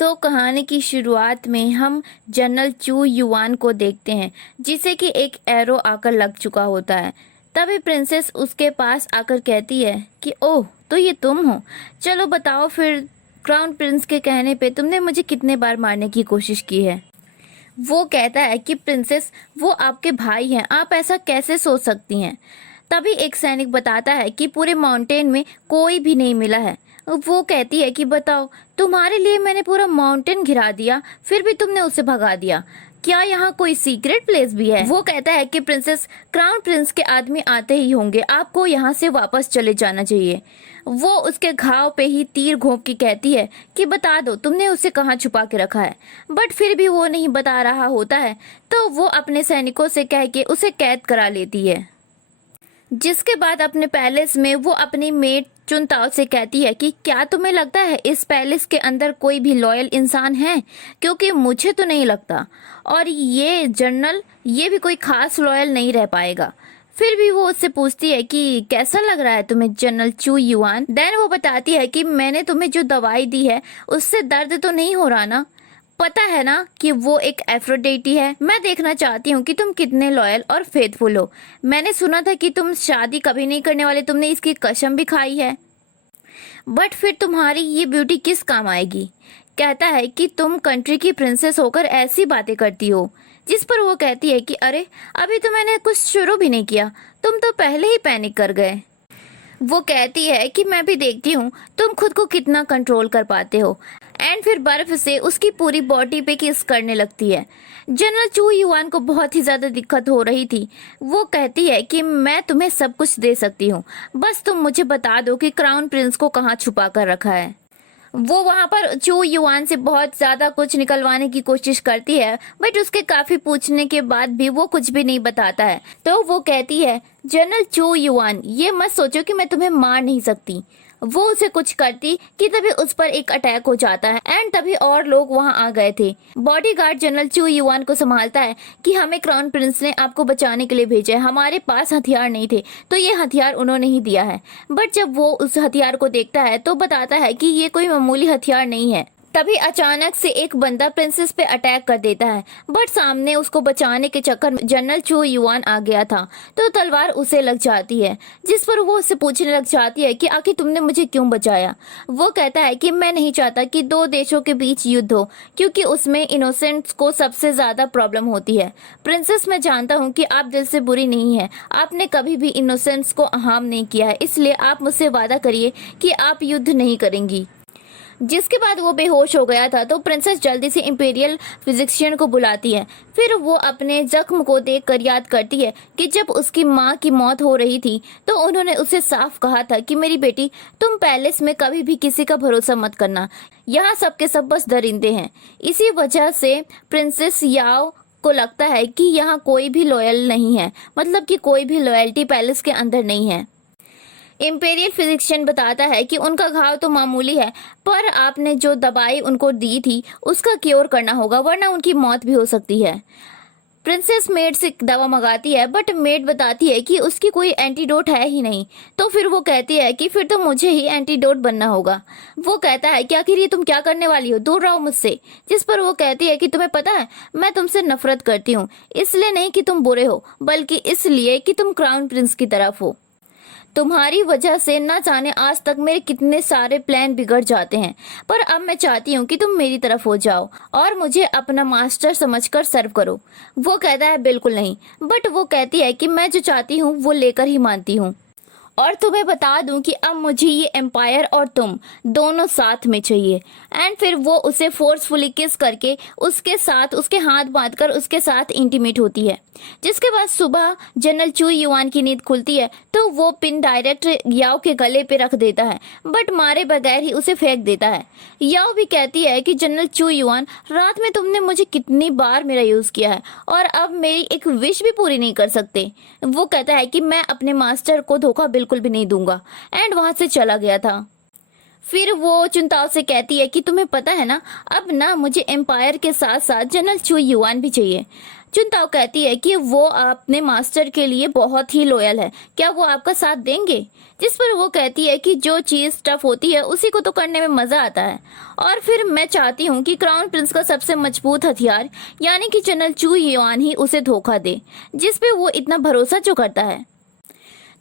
सो कहानी की शुरुआत में हम जनरल चू युआन को देखते हैं जिसे कि एक एरो आकर लग चुका होता है। तभी प्रिंसेस उसके पास आकर कहती है कि ओह तो ये तुम हो, चलो बताओ फिर क्राउन प्रिंस के कहने पे तुमने मुझे कितने बार मारने की कोशिश की है। वो कहता है कि प्रिंसेस वो आपके भाई हैं, आप ऐसा कैसे सोच सकती हैं। तभी एक सैनिक बताता है कि पूरे माउंटेन में कोई भी नहीं मिला है। वो कहती है कि बताओ, तुम्हारे लिए मैंने पूरा माउंटेन घिरा दिया फिर भी तुमने उसे भगा दिया, क्या यहाँ कोई सीक्रेट प्लेस भी है। वो कहता है कि प्रिंसेस, क्राउन प्रिंस के आदमी आते ही होंगे, आपको यहाँ से वापस चले जाना चाहिए। वो उसके घाव पे ही तीर घोंप के कहती है कि बता दो तुमने उसे कहाँ छुपा के रखा है। बट फिर भी वो नहीं बता रहा होता है तो वो अपने सैनिकों से कह के उसे कैद करा लेती है। जिसके बाद अपने पैलेस में वो अपनी मेड चुनताओ से कहती है कि क्या तुम्हें लगता है इस पैलेस के अंदर कोई भी लॉयल इंसान है, क्योंकि मुझे तो नहीं लगता, और ये जनरल ये भी कोई खास लॉयल नहीं रह पाएगा। फिर भी वो उससे पूछती है कि कैसा लग रहा है तुम्हें जनरल चू युआन। देन वो बताती है कि मैंने तुम्हें जो दवाई दी है उससे दर्द तो नहीं हो रहा ना, पता है ना कि वो एक एफ्रोडेटी है। मैं देखना चाहती हूँ कि तुम कितने लॉयल और फेथफुल हो। मैंने सुना था कि तुम शादी कभी नहीं करने वाले, तुमने इसकी कसम भी खाई है, बट फिर तुम्हारी ये ब्यूटी किस काम आएगी। कहता है कि तुम कंट्री की प्रिंसेस होकर ऐसी बातें करती हो। जिस पर वो कहती है कि अरे अभी तो मैंने कुछ शुरू भी नहीं किया, तुम तो पहले ही पैनिक कर गए। वो कहती है कि मैं भी देखती हूँ तुम खुद को कितना कंट्रोल कर पाते हो, एंड फिर बर्फ से उसकी पूरी बॉडी पे किस करने लगती है। जनरल चू युआन को बहुत ही ज्यादा दिक्कत हो रही थी। वो कहती है कि मैं तुम्हें सब कुछ दे सकती हूँ, बस तुम मुझे बता दो कि क्राउन प्रिंस को कहाँ छुपा कर रखा है। वो वहां पर चू युआन से बहुत ज्यादा कुछ निकलवाने की कोशिश करती है, बट उसके काफी पूछने के बाद भी वो कुछ भी नहीं बताता है। तो वो कहती है जनरल चू युआन, ये मत सोचो कि मैं तुम्हें मार नहीं सकती। वो उसे कुछ करती कि तभी उस पर एक अटैक हो जाता है, एंड तभी और लोग वहां आ गए थे। बॉडीगार्ड जनरल चू युआन को संभालता है कि हमें क्राउन प्रिंस ने आपको बचाने के लिए भेजा है, हमारे पास हथियार नहीं थे तो ये हथियार उन्होंने ही दिया है। बट जब वो उस हथियार को देखता है तो बताता है कि ये कोई मामूली हथियार नहीं है। तभी अचानक से एक बंदा प्रिंसेस पे अटैक कर देता है, बट सामने उसको बचाने के चक्कर में जनरल चू युआन आ गया था तो तलवार उसे लग जाती है। जिस पर वो उससे पूछने लग जाती है कि आखिर तुमने मुझे क्यों बचाया। वो कहता है कि मैं नहीं चाहता कि दो देशों के बीच युद्ध हो, क्योंकि उसमें इनोसेंट्स को सबसे ज्यादा प्रॉब्लम होती है। प्रिंसेस, मैं जानता हूँ कि आप दिल से बुरी नहीं है, आपने कभी भी इनोसेंट्स को हार्म नहीं किया है, इसलिए आप मुझसे वादा करिए कि आप युद्ध नहीं करेंगी। जिसके बाद वो बेहोश हो गया था तो प्रिंसेस जल्दी से इंपीरियल फिजिशियन को बुलाती है। फिर वो अपने जख्म को देखकर याद करती है कि जब उसकी माँ की मौत हो रही थी तो उन्होंने उसे साफ कहा था कि मेरी बेटी, तुम पैलेस में कभी भी किसी का भरोसा मत करना, यहाँ सबके सब बस दरिंदे हैं। इसी वजह से प्रिंसेस याओ को लगता है कि यहाँ कोई भी लॉयल नहीं है, मतलब कि कोई भी लॉयल्टी पैलेस के अंदर नहीं है। इंपीरियल फिजिशियन बताता है कि उनका घाव तो मामूली है, पर आपने जो दवाई उनको दी थी उसका क्योर करना होगा, वरना उनकी मौत भी हो सकती है। प्रिंसेस मेड से दवा मंगाती है, बट मेड बताती है कि उसकी कोई एंटीडोट है ही नहीं। तो फिर वो कहती है कि फिर तो मुझे ही एंटीडोट बनना होगा। वो कहता है कि आखिर ये तुम क्या करने वाली हो, दूर रहो मुझसे। जिस पर वो कहती है कि तुम्हें पता है मैं तुमसे नफरत करती हूँ, इसलिए नहीं कि तुम बुरे हो, बल्कि इसलिए कि तुम क्राउन प्रिंस की तरफ हो। तुम्हारी वजह से न जाने आज तक मेरे कितने सारे प्लान बिगड़ जाते हैं, पर अब मैं चाहती हूँ कि तुम मेरी तरफ हो जाओ और मुझे अपना मास्टर समझकर सर्व करो। वो कहता है बिल्कुल नहीं, बट वो कहती है कि मैं जो चाहती हूँ वो लेकर ही मानती हूँ। और तुम्हें बता दूं कि अब मुझे ये एम्पायर और तुम दोनों साथ में चाहिए। एंड फिर वो उसे फोर्सफुली किस करके उसके साथ उसके हाथ बांधकर उसके साथ इंटीमेट होती है। जिसके बाद सुबह जनरल चू युआन की नींद खुलती है तो वो पिन डायरेक्ट याओ के गले पे रख देता है, बट मारे बगैर ही उसे फेंक देता है। याओ भी कहती है कि जनरल चू युआन, रात में तुमने मुझे कितनी बार मेरा यूज किया है और अब मेरी एक विश भी पूरी नहीं कर सकते। वो कहता है कि मैं अपने मास्टर को धोखा बिल्कुल भी नहीं दूंगा, एंड वहां से चला गया था। फिर वो चुनताओ से कहती है कि तुम्हें पता है ना, अब ना मुझे एम्पायर के साथ साथ जनरल चू युआन भी चाहिए। चुनताओ कहती है कि वो अपने मास्टर के लिए बहुत ही लॉयल है, क्या वो आपका साथ देंगे? जिस पर वो कहती है कि जो चीज टफ होती है उसी को तो करने में मजा आता है, और फिर मैं चाहती हूँ कि क्राउन प्रिंस का सबसे मजबूत हथियार यानी कि जनरल चू युआन ही उसे धोखा दे, जिस पे वो इतना भरोसा जो करता है।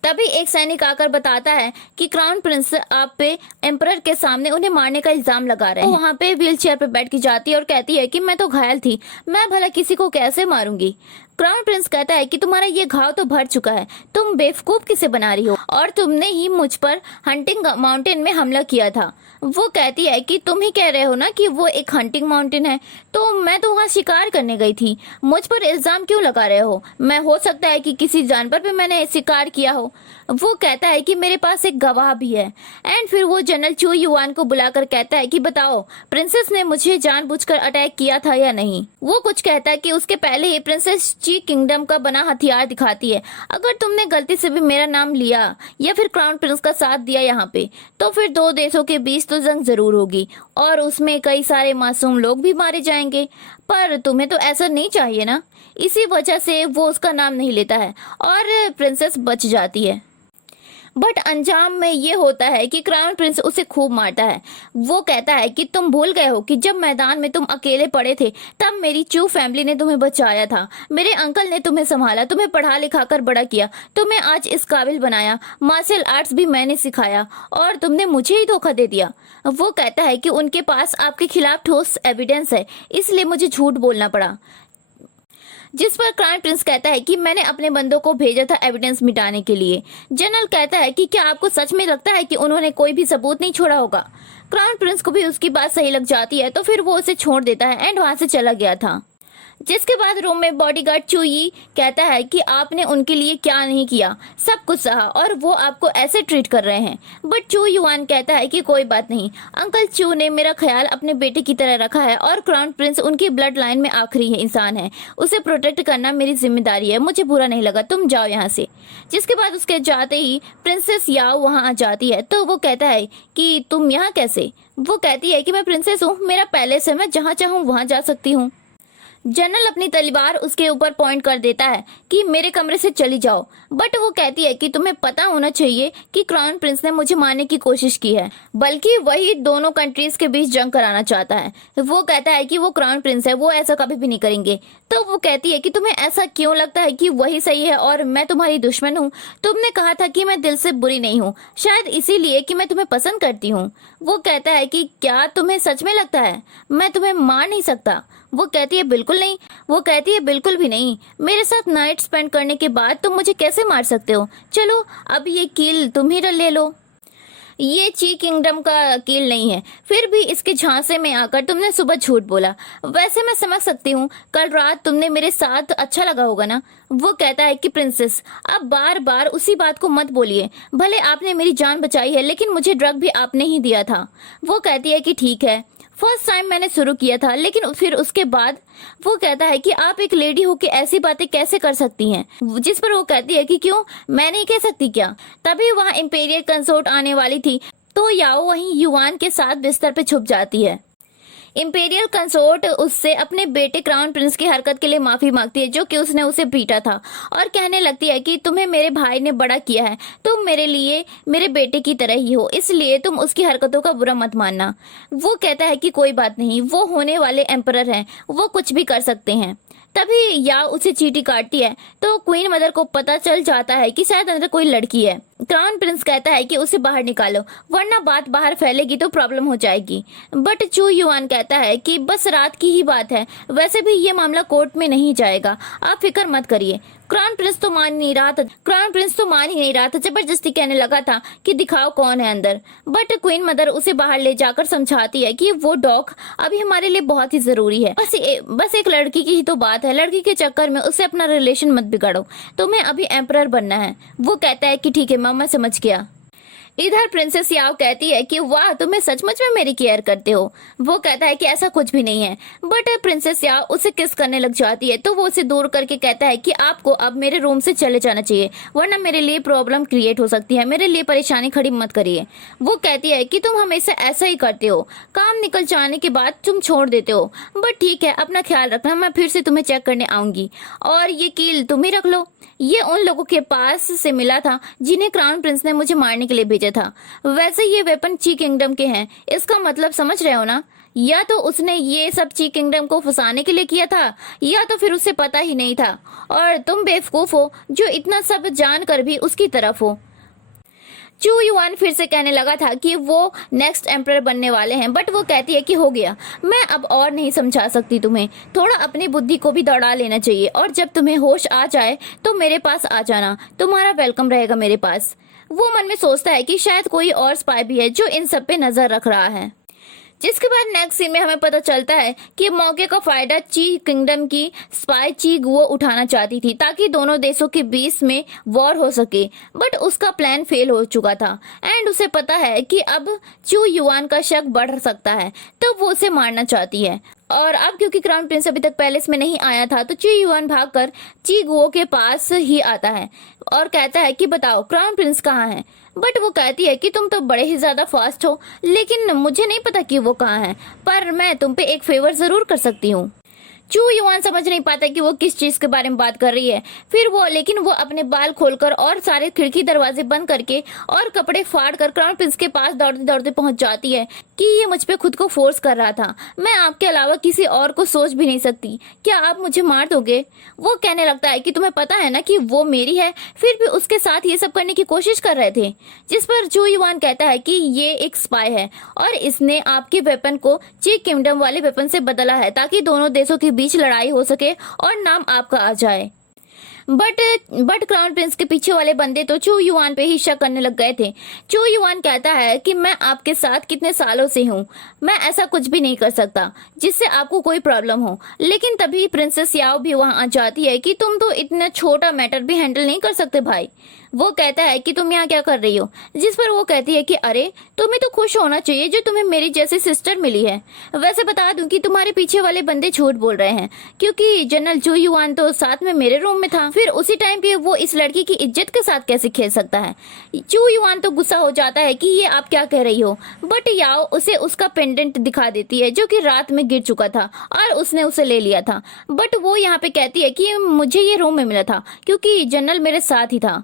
तभी एक सैनिक आकर बताता है कि क्राउन प्रिंस आप पे एम्परर के सामने उन्हें मारने का इल्जाम लगा रहे हैं। वहाँ पे व्हील चेयर पे बैठ के जाती है और कहती है कि मैं तो घायल थी, मैं भला किसी को कैसे मारूंगी। क्राउन प्रिंस कहता है कि तुम्हारा ये घाव तो भर चुका है, तुम बेवकूफ किसे बना रही हो, और तुमने ही मुझ पर हंटिंग माउंटेन में हमला किया था। वो कहती है कि तुम ही कह रहे हो ना कि वो एक हंटिंग माउंटेन है, तो मैं तो वहाँ शिकार करने गई थी, मुझ पर इल्जाम क्यों लगा रहे हो? मैं हो सकता है कि किसी जानवर पे मैंने शिकार किया हो। वो कहता है कि मेरे पास एक गवाह भी है। एंड फिर वो जनरल चू युआन को बुलाकर कहता है कि बताओ, प्रिंसेस ने मुझे जानबूझकर अटैक किया था या नहीं? वो कुछ कहता है कि उसके पहले ही प्रिंसेस ची किंगडम का बना हथियार दिखाती है। अगर तुमने गलती से भी मेरा नाम लिया या फिर क्राउन प्रिंस का साथ दिया यहाँ पे, तो फिर दो देशों के बीच तो जंग जरूर होगी और उसमें कई सारे मासूम लोग भी मारे जाएंगे। पर तुम्हें तो ऐसा नहीं चाहिए ना। इसी वजह से वो उसका नाम नहीं लेता है और प्रिंसेस बच जाती है। बट अंजाम में ये होता है कि क्राउन प्रिंस उसे खूब मारता है। वो कहता है कि तुम भूल गए हो कि जब मैदान में तुम अकेले पड़े थे तब मेरी चू फैमिली ने तुम्हें बचाया था, मेरे अंकल ने तुम्हें संभाला, तुम्हें पढ़ा लिखा कर बड़ा किया, तुम्हें आज इस काबिल बनाया, मार्शल आर्ट्स भी मैंने सिखाया और तुमने मुझे ही धोखा दे दिया। वो कहता है कि उनके पास आपके खिलाफ ठोस एविडेंस है, इसलिए मुझे झूठ बोलना पड़ा। जिस पर क्राउन प्रिंस कहता है कि मैंने अपने बंदों को भेजा था एविडेंस मिटाने के लिए। जनरल कहता है कि क्या आपको सच में लगता है कि उन्होंने कोई भी सबूत नहीं छोड़ा होगा? क्राउन प्रिंस को भी उसकी बात सही लग जाती है, तो फिर वो उसे छोड़ देता है एंड वहां से चला गया था। जिसके बाद रूम में बॉडीगार्ड चूई कहता है कि आपने उनके लिए क्या नहीं किया, सब कुछ सहा और वो आपको ऐसे ट्रीट कर रहे हैं। बट चू युआन कहता है कि कोई बात नहीं, अंकल चू ने मेरा ख्याल अपने बेटे की तरह रखा है और क्राउन प्रिंस उनकी ब्लड लाइन में आखिरी इंसान है, उसे प्रोटेक्ट करना मेरी जिम्मेदारी है, मुझे बुरा नहीं लगा, तुम जाओ यहाँ से। जिसके बाद उसके जाते ही प्रिंसेस याओ वहाँ आ जाती है, तो वो कहता है कि तुम यहाँ कैसे? वो कहती है कि मैं प्रिंसेस हूँ, मेरा पैलेस है, मैं जहाँ चाहूँ वहाँ जा सकती हूँ। जनरल अपनी तलवार उसके ऊपर पॉइंट कर देता है कि मेरे कमरे से चली जाओ। बट वो कहती है कि तुम्हें पता होना चाहिए कि क्राउन प्रिंस ने मुझे मारने की कोशिश की है, बल्कि वही दोनों कंट्रीज के बीच जंग कराना चाहता है। वो कहता है कि वो क्राउन प्रिंस है, वो ऐसा कभी भी नहीं करेंगे। तो वो कहती है कि तुम्हें ऐसा क्यों लगता है कि वही सही है और मैं तुम्हारी दुश्मन हूँ? तुमने कहा था कि मैं दिल से बुरी नहीं हूँ, शायद इसीलिए कि मैं तुम्हें पसंद करती हूँ। वो कहता है कि क्या तुम्हें सच में लगता है मैं तुम्हें मार नहीं सकता? वो कहती है बिल्कुल नहीं। वो कहती है बिल्कुल भी नहीं, मेरे साथ नाइट स्पेंड करने के बाद तुम मुझे कैसे मार सकते हो? चलो अब ये कील तुम ही ले लो। ये ची किंगडम का कील नहीं है, फिर भी इसके झांसे में आकर तुमने सुबह झूठ बोला। वैसे मैं समझ सकती हूँ, कल रात तुमने मेरे साथ अच्छा लगा होगा ना? वो कहता है कि प्रिंसेस अब बार बार उसी बात को मत बोलिए, भले आपने मेरी जान बचाई है लेकिन मुझे ड्रग भी आपने ही दिया था। वो कहती है कि ठीक है, फर्स्ट टाइम मैंने शुरू किया था लेकिन फिर उसके बाद। वो कहता है कि आप एक लेडी हो के ऐसी बातें कैसे कर सकती हैं? जिस पर वो कहती है कि क्यों, मैं नहीं कह सकती क्या? तभी वहाँ इंपीरियल कंसोर्ट आने वाली थी, तो याओ वहीं युआन के साथ बिस्तर पे छुप जाती है। इंपीरियल कंसोर्ट उससे अपने बेटे क्राउन प्रिंस की हरकत के लिए माफी मांगती है, जो कि उसने उसे पीटा था, और कहने लगती है कि तुम्हें मेरे भाई ने बड़ा किया है, तुम मेरे लिए मेरे बेटे की तरह ही हो, इसलिए तुम उसकी हरकतों का बुरा मत मानना। वो कहता है कि कोई बात नहीं, वो होने वाले एम्परर हैं, वो कुछ भी कर सकते हैं। तभी या उसे चींटी काटती है, तो क्वीन मदर को पता चल जाता है कि शायद अंदर कोई लड़की है। क्राउन प्रिंस कहता है कि उसे बाहर निकालो, वरना बात बाहर फैलेगी तो प्रॉब्लम हो जाएगी। बट चू युआन कहता है कि बस रात की ही बात है, वैसे भी ये मामला कोर्ट में नहीं जाएगा, आप फिक्र मत करिए। क्राउन प्रिंस तो मान ही नहीं रहा था, जबरदस्ती कहने लगा था कि दिखाओ कौन है अंदर। बट क्वीन मदर उसे बाहर ले जाकर समझाती है कि वो डॉग अभी हमारे लिए बहुत ही जरूरी है, बस एक लड़की की ही तो बात है, लड़की के चक्कर में उससे अपना रिलेशन मत बिगाड़ो, तुम्हें अभी एम्परर बनना है। वो कहता है कि ठीक है मामा, समझ गया। इधर प्रिंसेस याओ कहती है कि वाह, तुम्हें सचमुच में मेरी केयर करते हो। वो कहता है कि ऐसा कुछ भी नहीं है, बट प्रिंसेस याओ उसे किस करने लग जाती है, तो वो उसे दूर करके कहता है कि आपको अब मेरे रूम से चले जाना चाहिए, वरना मेरे लिए प्रॉब्लम क्रिएट हो सकती है, मेरे लिए परेशानी खड़ी मत करिए। वो कहती है कि तुम हमेशा ऐसा ही करते हो, काम निकल जाने के बाद तुम छोड़ देते हो, बट ठीक है, अपना ख्याल रखना, मैं फिर से तुम्हें चेक करने आऊंगी, और ये कील तुम ही रख लो। ये उन लोगों के पास से मिला था जिन्हें क्राउन प्रिंस ने मुझे मारने के लिए भेजा था। वैसे ये वेपन ची किंगडम के हैं, इसका मतलब समझ रहे हो ना? या तो उसने ये सब ची किंगडम को फंसाने के लिए किया था, या तो फिर उसे पता ही नहीं था, और तुम बेवकूफ हो जो इतना सब जानकर भी उसकी तरफ हो। चू युआन फिर से कहने लगा था कि वो नेक्स्ट एम्परर बनने वाले हैं, बट वो कहती है कि हो गया, मैं अब और नहीं समझा सकती तुम्हें, थोड़ा अपनी बुद्धि को भी दौड़ा लेना चाहिए, और जब तुम्हें होश आ जाए तो मेरे पास आ जाना, तुम्हारा वेलकम रहेगा मेरे पास। वो मन में सोचता है कि शायद कोई और स्पाई भी है जो इन सब पे नजर रख रहा है। जिसके बाद नेक्स्ट सीन में हमें पता चलता है कि मौके का फायदा ची किंगडम की स्पाई ची गुओ उठाना चाहती थी ताकि दोनों देशों के बीच में वॉर हो सके, बट उसका प्लान फेल हो चुका था, एंड उसे पता है कि अब चू युआन का शक बढ़ सकता है, तो वो उसे मारना चाहती है। और अब क्योंकि क्राउन प्रिंस अभी तक पैलेस में नहीं आया था, तो ची युआन भागकर ची गुओ के पास ही आता है और कहता है कि बताओ क्राउन प्रिंस कहाँ है। बट वो कहती है कि तुम तो बड़े ही ज्यादा फास्ट हो, लेकिन मुझे नहीं पता कि वो कहाँ है, पर मैं तुम पे एक फेवर जरूर कर सकती हूँ। चू युआन समझ नहीं पाता कि वो किस चीज के बारे में बात कर रही है। लेकिन वो अपने बाल खोलकर और सारे खिड़की दरवाजे बंद करके और कपड़े फाड़ कर क्राउन प्रिंस के पास दौड़ते दौड़ते पहुंच जाती है कि ये मुझ पे खुद को फोर्स कर रहा था, मैं आपके अलावा किसी और को सोच भी नहीं सकती, क्या आप मुझे मार दोगे? वो कहने लगता है कि तुम्हें पता है ना कि वो मेरी है, फिर भी उसके साथ ये सब करने की कोशिश कर रहे थे। जिस पर चू युआन कहता है कि ये एक स्पाई है और इसने आपके वेपन को ची किंगडम वाले वेपन से बदला है ताकि दोनों देशों के बीच लड़ाई हो सके और नाम आपका आ जाए। बट क्राउन प्रिंस के पीछे वाले बंदे तो चू युआन पे ही शक करने लग गए थे। चू युआन कहता है कि मैं आपके साथ कितने सालों से हूँ, मैं ऐसा कुछ भी नहीं कर सकता जिससे आपको कोई प्रॉब्लम हो। लेकिन तभी प्रिंसेस याओ भी वहां आ जाती है कि तुम तो इतना छोटा मैटर भी हैंडल नहीं कर सकते भाई। वो कहता है कि तुम यहाँ क्या कर रही हो, जिस पर वो कहती है कि अरे तुम्हें तो खुश होना चाहिए जो तुम्हें मेरी जैसी सिस्टर मिली है। वैसे बता दूं कि तुम्हारे पीछे वाले बंदे झूठ बोल रहे हैं, क्योंकि जनरल चू युआन तो साथ में मेरे रूम में था, फिर उसी टाइम पे वो इस लड़की की इज्जत के साथ कैसे खेल सकता है। चू युआन तो गुस्सा हो जाता है कि ये आप क्या कह रही हो, बट याओ उसे उसका पेंडेंट दिखा देती है जो कि रात में गिर चुका था और उसने उसे ले लिया था। बट वो यहाँ पे कहती है कि मुझे ये रूम में मिला था क्योंकि जनरल मेरे साथ ही था।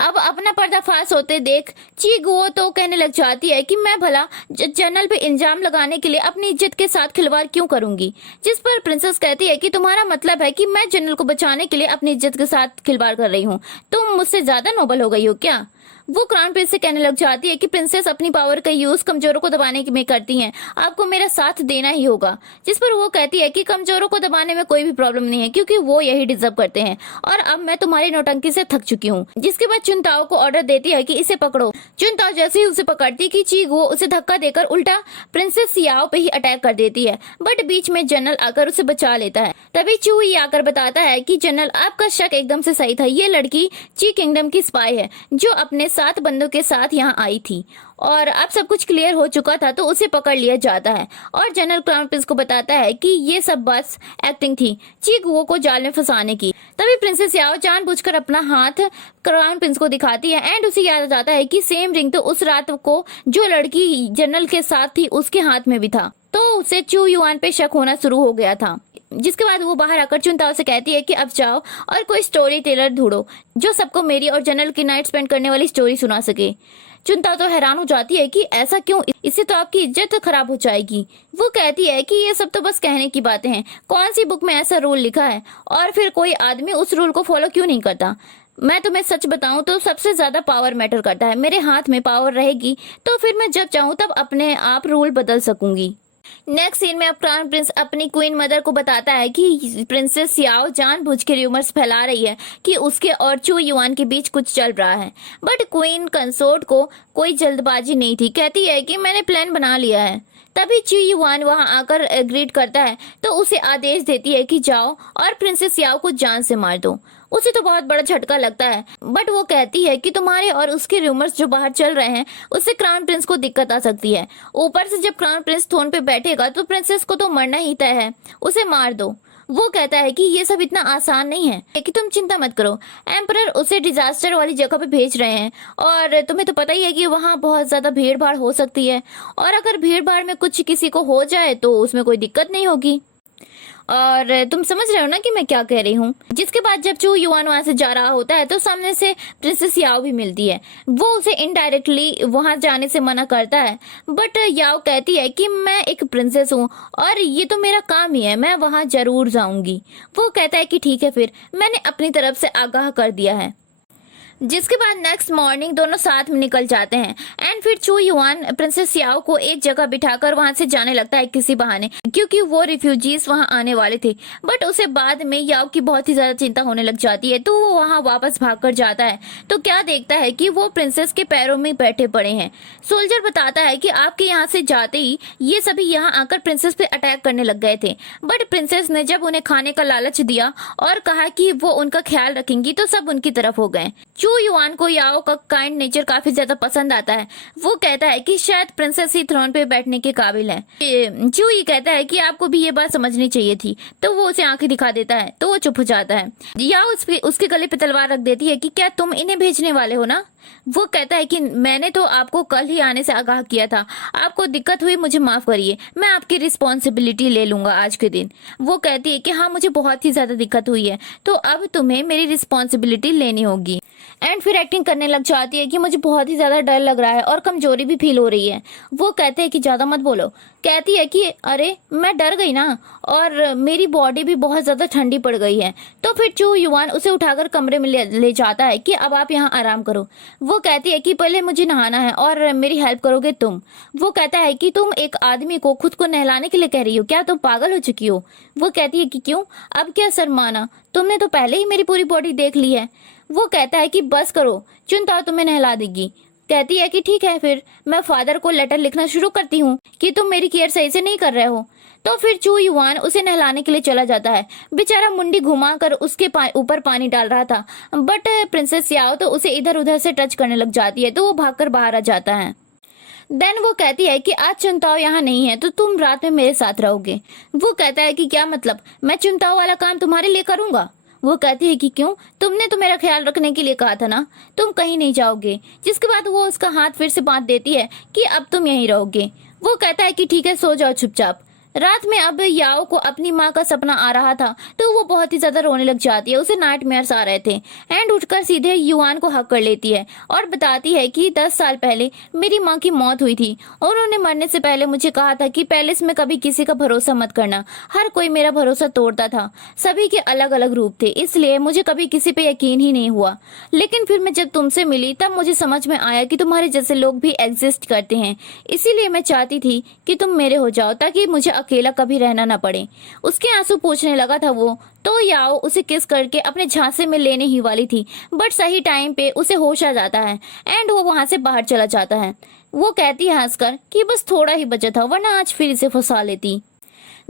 अब अपना पर्दाफाश होते देख ची गुओ तो कहने लग जाती है कि मैं भला जनरल पे इल्जाम लगाने के लिए अपनी इज्जत के साथ खिलवाड़ क्यों करूंगी। जिस पर प्रिंसेस कहती है कि तुम्हारा मतलब है कि मैं जनरल को बचाने के लिए अपनी इज्जत के साथ खिलवाड़ कर रही हूँ, तुम मुझसे ज्यादा नोबल हो गई हो क्या? वो क्राउन प्रिंस से कहने लग जाती है कि प्रिंसेस अपनी पावर का यूज कमजोरों को दबाने में करती हैं, आपको मेरा साथ देना ही होगा। जिस पर वो कहती है कि कमजोरों को दबाने में कोई भी प्रॉब्लम नहीं है क्योंकि वो यही डिजर्व करते हैं, और अब मैं तुम्हारी नौटंकी से थक चुकी हूँ। जिसके बाद चुनताओ को ऑर्डर देती है कि इसे पकड़ो। चुनताओ जैसे ही उसे पकड़ती कि ची गुओ उसे धक्का देकर उल्टा प्रिंसेस याओ पे ही अटैक कर देती है, बट बीच में जनरल आकर उसे बचा लेता है। तभी चू ही आकर बताता है कि जनरल आपका शक एकदम से सही था, ये लड़की ची किंगडम की स्पाई है जो अपने 7 बंदों के साथ यहाँ आई थी, और अब सब कुछ क्लियर हो चुका था तो उसे पकड़ लिया जाता है। और जनरल क्राउन प्रिंस को बताता है कि ये सब बस एक्टिंग थी ची गुओ को जाल में फंसाने की। तभी प्रिंसेस याओ जानबूझकर अपना हाथ क्राउन प्रिंस को दिखाती है एंड उसे याद आ जाता है कि सेम रिंग तो उस रात को जो लड़की जनरल के साथ थी उसके हाथ में भी था, तो उसे चू युआन पे शक होना शुरू हो गया था। जिसके बाद वो बाहर आकर चुनताओ से कहती है कि अब जाओ और कोई स्टोरी टेलर ढूंढो जो सबको मेरी और जनरल की नाइट स्पेंड करने वाली स्टोरी सुना सके। चुनताओ तो हैरान हो जाती है कि ऐसा क्यों, इससे तो आपकी इज्जत खराब हो जाएगी। वो कहती है कि ये सब तो बस कहने की बातें हैं, कौन सी बुक में ऐसा रूल लिखा है और फिर कोई आदमी उस रूल को फॉलो क्यों नहीं करता। मैं तुम्हें सच बताऊं तो सबसे ज्यादा पावर मैटर करता है, मेरे हाथ में पावर रहेगी तो फिर मैं जब चाहूं तब अपने आप रूल बदल सकूंगी। नेक्स्ट सीन में अब क्राउन प्रिंस अपनी क्वीन मदर को बताता है कि प्रिंसेस याओ जानबूझ के रूमर्स फैला रही है कि उसके और चू युआन के बीच कुछ चल रहा है, बट क्वीन कंसोर्ट को कोई जल्दबाजी नहीं थी, कहती है कि मैंने प्लान बना लिया है। तभी चू युआन वहां आकर एग्रीड करता है तो उसे आदेश देती है कि जाओ और प्रिंसेस याओ को जान से मार दो। उसे तो बहुत बड़ा झटका लगता है, बट वो कहती है कि तुम्हारे और उसके रूमर्स जो बाहर चल रहे हैं उससे क्राउन प्रिंस को दिक्कत आ सकती है। ऊपर से जब क्राउन प्रिंस थ्रोन पे बैठेगा तो प्रिंसेस को तो मरना ही तय है, उसे मार दो। वो कहता है कि ये सब इतना आसान नहीं है, कि तुम चिंता मत करो, एम्परर उसे डिजास्टर वाली जगह पे भेज रहे हैं और तुम्हें तो पता ही है कि वहाँ बहुत ज्यादा भीड़ भाड़ हो सकती है, और अगर भीड़ भाड़ में कुछ किसी को हो जाए तो उसमें कोई दिक्कत नहीं होगी। और तुम समझ रहे हो ना कि मैं क्या कह रही हूँ। जिसके बाद जब चू युआन वहां से जा रहा होता है तो सामने से प्रिंसेस याओ भी मिलती है। वो उसे इनडायरेक्टली वहां जाने से मना करता है, बट याओ कहती है कि मैं एक प्रिंसेस हूँ और ये तो मेरा काम ही है, मैं वहां जरूर जाऊंगी। वो कहता है कि ठीक है, फिर मैंने अपनी तरफ से आगाह कर दिया है। जिसके बाद नेक्स्ट मॉर्निंग दोनों साथ में निकल जाते हैं एंड फिर चू युआन प्रिंसेस याओ को एक जगह बिठाकर वहां से जाने लगता है किसी बहाने, क्योंकि वो रिफ्यूजीज वहां आने वाले थे। बट उसे बाद में याओ की बहुत ही ज्यादा चिंता होने लग जाती है, तो वो वहां वापस भागकर जाता है तो क्या देखता है कि वो प्रिंसेस के पैरों में बैठे पड़े हैं। सोल्जर बताता है कि आपके यहाँ से जाते ही ये सभी यहाँ आकर प्रिंसेस पे अटैक करने लग गए थे, बट प्रिंसेस ने जब उन्हें खाने का लालच दिया और कहा कि वो उनका ख्याल रखेंगी तो सब उनकी तरफ हो गए। चू युआन को याओ का काइंड नेचर काफी ज्यादा पसंद आता है। वो कहता है कि शायद प्रिंसेस ही थ्रोन पे बैठने के काबिल है। चू ये कहता है कि आपको भी ये बात समझनी चाहिए थी, तो वो उसे आंखें दिखा देता है तो वो चुप हो जाता है। याओ उसके गले पे तलवार रख देती है कि क्या तुम इन्हें भेजने वाले हो ना। वो कहता है कि मैंने तो आपको कल ही आने से आगाह किया था, आपको दिक्कत हुई, मुझे माफ करिए, मैं आपकी रिस्पॉन्सिबिलिटी ले लूंगा आज के दिन। वो कहती है कि हाँ मुझे बहुत ही ज्यादा दिक्कत हुई है, तो अब तुम्हें मेरी रिस्पॉन्सिबिलिटी लेनी होगी। एंड फिर एक्टिंग करने लग जाती है कि मुझे बहुत ही ज्यादा डर लग रहा है और कमजोरी भी फील हो रही है। वो कहते हैं कि ज्यादा मत बोलो। कहती है कि अरे मैं डर गई ना, और मेरी बॉडी भी बहुत ज्यादा ठंडी पड़ गई है। तो फिर चू युआन उसे उठाकर कमरे में ले जाता है कि अब आप यहाँ आराम करो। वो कहती है कि पहले मुझे नहाना है और मेरी हेल्प करोगे तुम। वो कहता है कि तुम एक आदमी को खुद को नहलाने के लिए कह रही हो, क्या तुम पागल हो चुकी हो। वो कहती है कि क्यों, अब क्या शर्माना, तुमने तो पहले ही मेरी पूरी बॉडी देख ली है। वो कहता है कि बस करो, चुनताओ तुम्हें नहला देगी। कहती है कि ठीक है, फिर मैं फादर को लेटर लिखना शुरू करती हूँ कि तुम मेरी केयर सही से नहीं कर रहे हो। तो फिर चू युआन उसे नहलाने के लिए चला जाता है। बेचारा मुंडी घुमाकर उसके ऊपर पानी डाल रहा था, बट प्रिंसेस याओ तो उसे इधर उधर से टच करने लग जाती है, तो वो भागकर बाहर आ जाता है। देन वो कहती है कि आज चुनताओ यहाँ नहीं है तो तुम रात में मेरे साथ रहोगे। वो कहता है कि क्या मतलब, मैं चुनताओ वाला काम तुम्हारे लिए करूंगा। वो कहती है कि क्यों, तुमने तो मेरा ख्याल रखने के लिए कहा था ना, तुम कहीं नहीं जाओगे। जिसके बाद वो उसका हाथ फिर से बांध देती है कि अब तुम यहीं रहोगे। वो कहता है कि ठीक है, सो जाओ चुपचाप। रात में अब याओ को अपनी माँ का सपना आ रहा था, तो वो बहुत ही ज्यादा रोने लग जाती है, उसे नाइटमेयर्स आ रहे थे। एंड उठकर सीधे युआन को हक कर लेती है और बताती है कि 10 साल पहले मेरी माँ की मौत हुई थी और उन्होंने मरने से पहले मुझे कहा था कि पैलेस में कभी किसी का भरोसा मत करना, हर कोई मेरा भरोसा तोड़ता था, सभी के अलग अलग रूप थे, इसलिए मुझे कभी किसी पे यकीन ही नहीं हुआ। लेकिन फिर मैं जब तुमसे मिली तब मुझे समझ में आया कि तुम्हारे जैसे लोग भी एग्जिस्ट करते हैं, इसीलिए मैं चाहती थी कि तुम मेरे हो जाओ ताकि मुझे अकेला कभी रहना ना पड़े। उसके आंसू पोंछने लगा था वो, तो याओ उसे किस करके अपने झांसे में लेने ही वाली थी, बट सही टाइम पे उसे होश आ जाता है एंड वो वहां से बाहर चला जाता है। वो कहती है हंसकर कि बस थोड़ा ही बचा था, वरना आज फिर इसे फंसा लेती।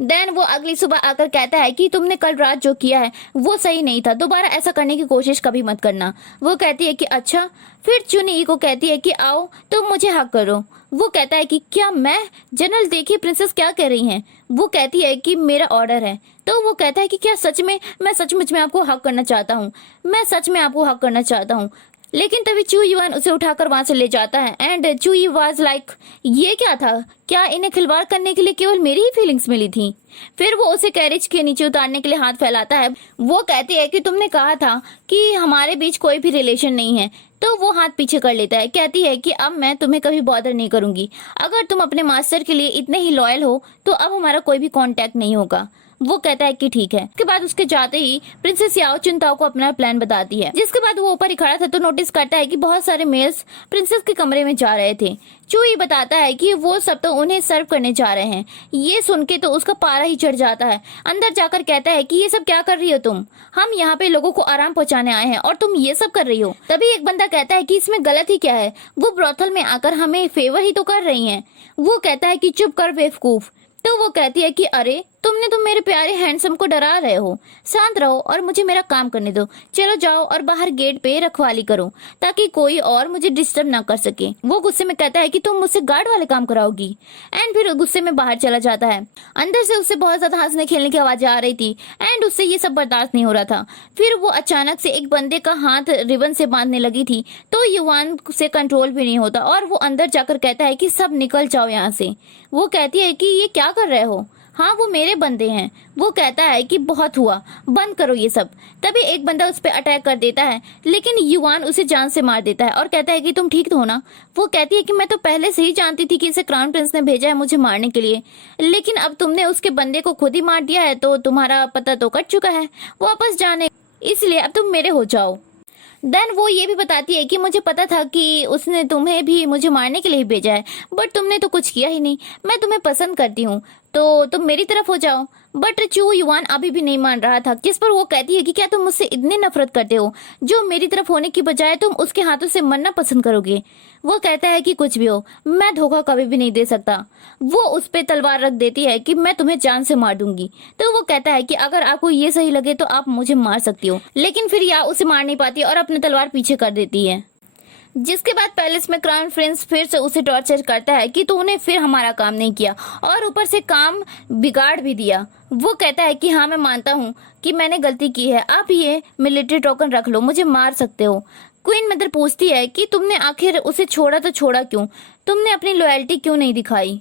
देन वो अगली सुबह आकर कहता है कि तुमने कल रात जो किया है वो सही नहीं था, दोबारा ऐसा करने की कोशिश कभी मत करना। वो कहती है कि अच्छा। फिर चुनी को कहती है कि आओ तुम मुझे हक करो। वो कहता है कि क्या मैं, जनरल देखिए प्रिंसेस क्या कह रही हैं। वो कहती है कि मेरा ऑर्डर है। तो वो कहता है कि क्या सच में, मैं सचमुच में आपको हक करना चाहता हूँ, मैं सच में आपको हक करना चाहता हूँ। लेकिन तभी चू युआन उसे उठाकर वहां से ले जाता है एंड चू यू वाज लाइक, ये क्या था, क्या इन्हें खिलवाड़ करने के लिए केवल मेरी ही फीलिंग्स मिली थी। फिर वो उसे कैरेज के नीचे उतारने के लिए हाथ फैलाता है। वो कहती है कि तुमने कहा था कि हमारे बीच कोई भी रिलेशन नहीं है, तो वो हाथ पीछे कर लेता है। कहती है कि अब मैं तुम्हें कभी बॉदर नहीं करूंगी, अगर तुम अपने मास्टर के लिए इतने ही लॉयल हो तो अब हमारा कोई भी कांटेक्ट नहीं होगा। वो कहता है कि ठीक है। उसके बाद उसके जाते ही प्रिंसेस याओ चुनताओ को अपना प्लान बताती है। जिसके बाद वो ऊपर ही खड़ा था तो नोटिस करता है कि बहुत सारे मेल्स प्रिंसेस के कमरे में जा रहे थे। चूई बताता है कि वो सब तो उन्हें सर्व करने जा रहे हैं। ये सुन के तो उसका पारा ही चढ़ जाता है। अंदर जाकर कहता है कि ये सब क्या कर रही हो तुम, हम यहाँ पे लोगों को आराम पहुंचाने आए हैं और तुम ये सब कर रही हो। तभी एक बंदा कहता है कि इसमें गलत ही क्या है, वो ब्रॉथल में आकर हमें फेवर ही तो कर रही हैं। वो कहता है कि चुप कर बेवकूफ। तो वो कहती है कि अरे तुमने तो मेरे प्यारे हैंडसम को डरा रहे हो। शांत रहो और मुझे मेरा काम करने दो। चलो जाओ और बाहर गेट पे रखवाली करो ताकि कोई और मुझे डिस्टर्ब ना कर सके। वो गुस्से में कहता है कि तुम मुझसे गार्ड वाले काम कराओगी, एंड फिर गुस्से में बाहर चला जाता है। अंदर से उससे बहुत ज्यादा हंसने खेलने की आवाजें आ रही थी एंड उससे ये सब बर्दाश्त नहीं हो रहा था। फिर वो अचानक से एक बंदे का हाथ रिबन से बांधने लगी थी तो युवान से कंट्रोल भी नहीं होता और वो अंदर जाकर कहता है कि सब निकल जाओ यहाँ से। वो कहती है कि ये क्या कर रहे हो? हाँ वो मेरे बंदे हैं। वो कहता है कि बहुत हुआ, बंद करो ये सब। तभी एक बंदा उस पर अटैक कर देता है लेकिन युवान उसे जान से मार देता है और कहता है कि तुम ठीक हो ना? वो कहती है कि मैं तो पहले से ही जानती थी कि इसे क्राउन प्रिंस ने भेजा है मुझे मारने के लिए, लेकिन अब तुमने उसके बंदे को खुद ही मार दिया है तो तुम्हारा पता तो कट चुका है वापस जाने, इसलिए अब तुम मेरे हो जाओ। देन वो ये भी बताती है कि मुझे पता था कि उसने तुम्हें भी मुझे मारने के लिए ही भेजा है, बट तुमने तो कुछ किया ही नहीं। मैं तुम्हें पसंद करती हूँ तो तुम मेरी तरफ हो जाओ। बट चू युवान अभी भी नहीं मान रहा था, जिस पर वो कहती है कि क्या तुम मुझसे इतनी नफरत करते हो जो मेरी तरफ होने की बजाय तुम उसके हाथों से मरना पसंद करोगे? वो कहता है कि कुछ भी हो, मैं धोखा कभी भी नहीं दे सकता। वो उस पे तलवार रख देती है कि मैं तुम्हें जान से मार दूंगी। तो वो कहता है कि अगर आपको ये सही लगे तो आप मुझे मार सकती हो, लेकिन फिर या उसे मार नहीं पाती और अपनी तलवार पीछे कर देती है। जिसके बाद पैलेस में क्राउन प्रिंस फिर से उसे टॉर्चर करता है कि तूने फिर हमारा काम नहीं किया और ऊपर से काम बिगाड़ भी दिया। वो कहता है कि हाँ मैं मानता हूँ कि मैंने गलती की है, आप ये मिलिट्री टोकन रख लो, मुझे मार सकते हो। क्वीन मदर पूछती है कि तुमने आखिर उसे छोड़ा तो छोड़ा क्यों? तुमने अपनी लॉयल्टी क्यों नहीं दिखाई?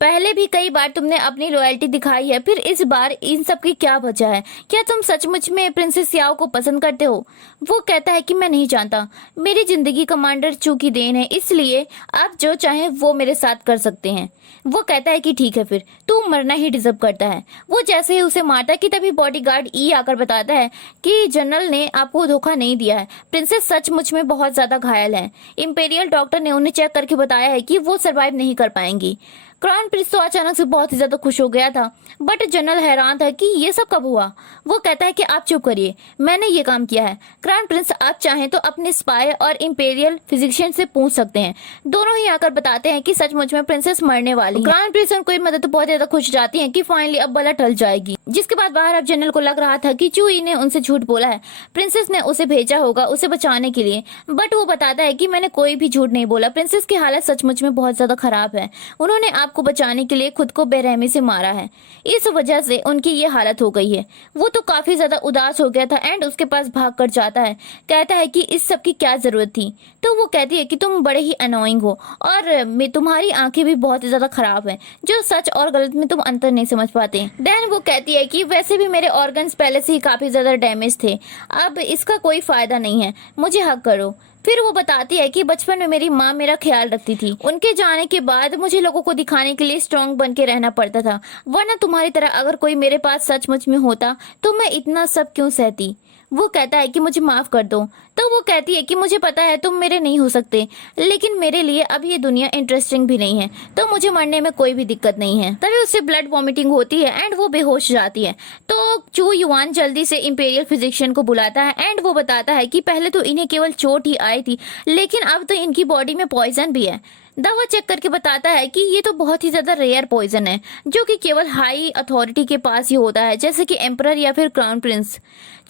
पहले भी कई बार तुमने अपनी लॉयल्टी दिखाई है, फिर इस बार इन सब की क्या वजह है? क्या तुम सचमुच में प्रिंसेस याओ को पसंद करते हो? वो कहता है कि मैं नहीं जानता, मेरी जिंदगी कमांडर चू की देन है, इसलिए आप जो चाहें वो मेरे साथ कर सकते हैं। वो कहता है कि ठीक है, फिर तू मरना ही डिजर्व करता है। वो जैसे ही उसे मारता कि तभी बॉडीगार्ड ई आकर बताता है कि जनरल ने आपको धोखा नहीं दिया है, प्रिंसेस सचमुच में बहुत ज्यादा घायल है। इंपेरियल डॉक्टर ने उन्हें चेक करके बताया है कि वो सरवाइव नहीं कर पाएंगी। क्राउन प्रिंस तो अचानक से बहुत ही ज्यादा खुश हो गया था, बट जनरल हैरान था कि ये सब कब हुआ। वो कहता है कि आप चुप करिए, मैंने ये काम किया है। क्राउन प्रिंस आप चाहें तो अपने स्पाई और इंपेरियल फिजिशियन से पूछ सकते हैं। दोनों ही आकर बताते हैं कि सचमुच में प्रिंसेस मरने वाली है। क्राउन प्रिंस और कोई मदद तो बहुत ज्यादा खुश जाती है कि फाइनली अब बला टल जाएगी। जिसके बाद बाहर अब जनरल को लग रहा था कि चूई ने उनसे झूठ बोला है, प्रिंसेस ने उसे भेजा होगा उसे बचाने के लिए, बट वो बताता है कि मैंने कोई भी झूठ नहीं बोला, प्रिंसेस की हालत सचमुच में बहुत ज्यादा खराब है, उन्होंने आपको बचाने के लिए खुद को बेरहमी से मारा है, इस वजह से उनकी ये हालत हो गई है। वो तो काफी ज्यादा उदास हो गया था एंड उसके पास भाग कर जाता है, कहता है कि इस सब की क्या जरूरत थी। तो वो कहती है कि तुम बड़े ही अनोइंग हो और तुम्हारी आंखें भी बहुत ही ज्यादा खराब है, जो सच और गलत में तुम अंतर नहीं समझ पाते। देन वो कहती है कि वैसे भी मेरे ऑर्गन्स पहले से ही काफी ज्यादा डैमेज थे, अब इसका कोई फायदा नहीं है, मुझे हक करो। फिर वो बताती है कि बचपन में मेरी माँ मेरा ख्याल रखती थी, उनके जाने के बाद मुझे लोगों को दिखाने के लिए स्ट्रांग बन के रहना पड़ता था, वरना तुम्हारी तरह अगर कोई मेरे पास सचमुच में होता तो मैं इतना सब क्यों सहती। वो कहता है कि मुझे माफ कर दो। तो वो कहती है कि मुझे पता है तुम मेरे नहीं हो सकते, लेकिन मेरे लिए अब ये दुनिया इंटरेस्टिंग भी नहीं है, तो मुझे मरने में कोई भी दिक्कत नहीं है। तभी उससे ब्लड वॉमिटिंग होती है एंड वो बेहोश हो जाती है। तो चू युआन जल्दी से इंपेरियल फिजिशियन को बुलाता है एंड वो बताता है कि पहले तो इन्हें केवल चोट ही आई थी, लेकिन अब तो इनकी बॉडी में पॉइजन भी है। दवा चेक करके बताता है कि ये तो बहुत ही ज्यादा रेयर पॉइजन है, जो कि केवल हाई अथॉरिटी के पास ही होता है, जैसे कि एम्परर या फिर क्राउन प्रिंस।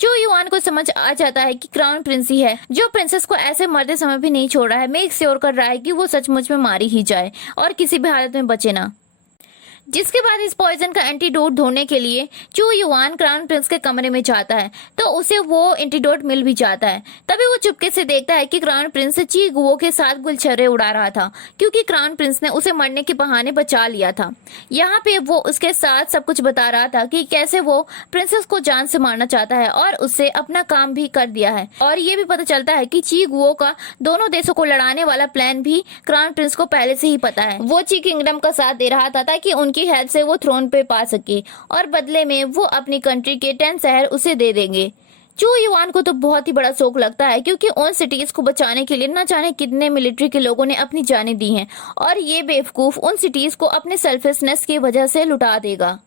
चू युआन को समझ आ जाता है कि क्राउन प्रिंस ही है जो प्रिंसेस को ऐसे मरते समय भी नहीं छोड़ रहा है, मेक श्योर कर रहा है कि वो सचमुच में मारी ही जाए और किसी भी हालत में बचे ना। जिसके बाद इस पॉइजन का एंटीडोट ढूंढने के लिए चू युआन क्राउन प्रिंस के कमरे में जाता है, तो उसे वो एंटीडोट मिल भी जाता है। तभी वो चुपके से देखता है कि क्राउन प्रिंस ची गुओ के साथ गुलछर्रे उड़ा रहा था, क्योंकि क्राउन प्रिंस ने उसे मरने के बहाने बचा लिया था। यहाँ पे वो उसके साथ सब कुछ बता रहा था कि कैसे वो प्रिंसेस को जान से मारना चाहता है और उससे अपना काम भी कर दिया है। और ये भी पता चलता है कि ची गुओ का दोनों देशों को लड़ाने वाला प्लान भी क्राउन प्रिंस को पहले से ही पता है। वो ची किंगडम का साथ दे रहा था ताकि उनकी हेल्प से वो थ्रोन पे पा सके और बदले में वो अपनी कंट्री के 10 शहर उसे दे देंगे। चू युआन को तो बहुत ही बड़ा शौक लगता है, क्योंकि उन सिटीज को बचाने के लिए न जाने कितने मिलिट्री के लोगों ने अपनी जानें दी हैं और ये बेवकूफ उन सिटीज को अपने सेल्फिशनेस की वजह से लुटा देगा।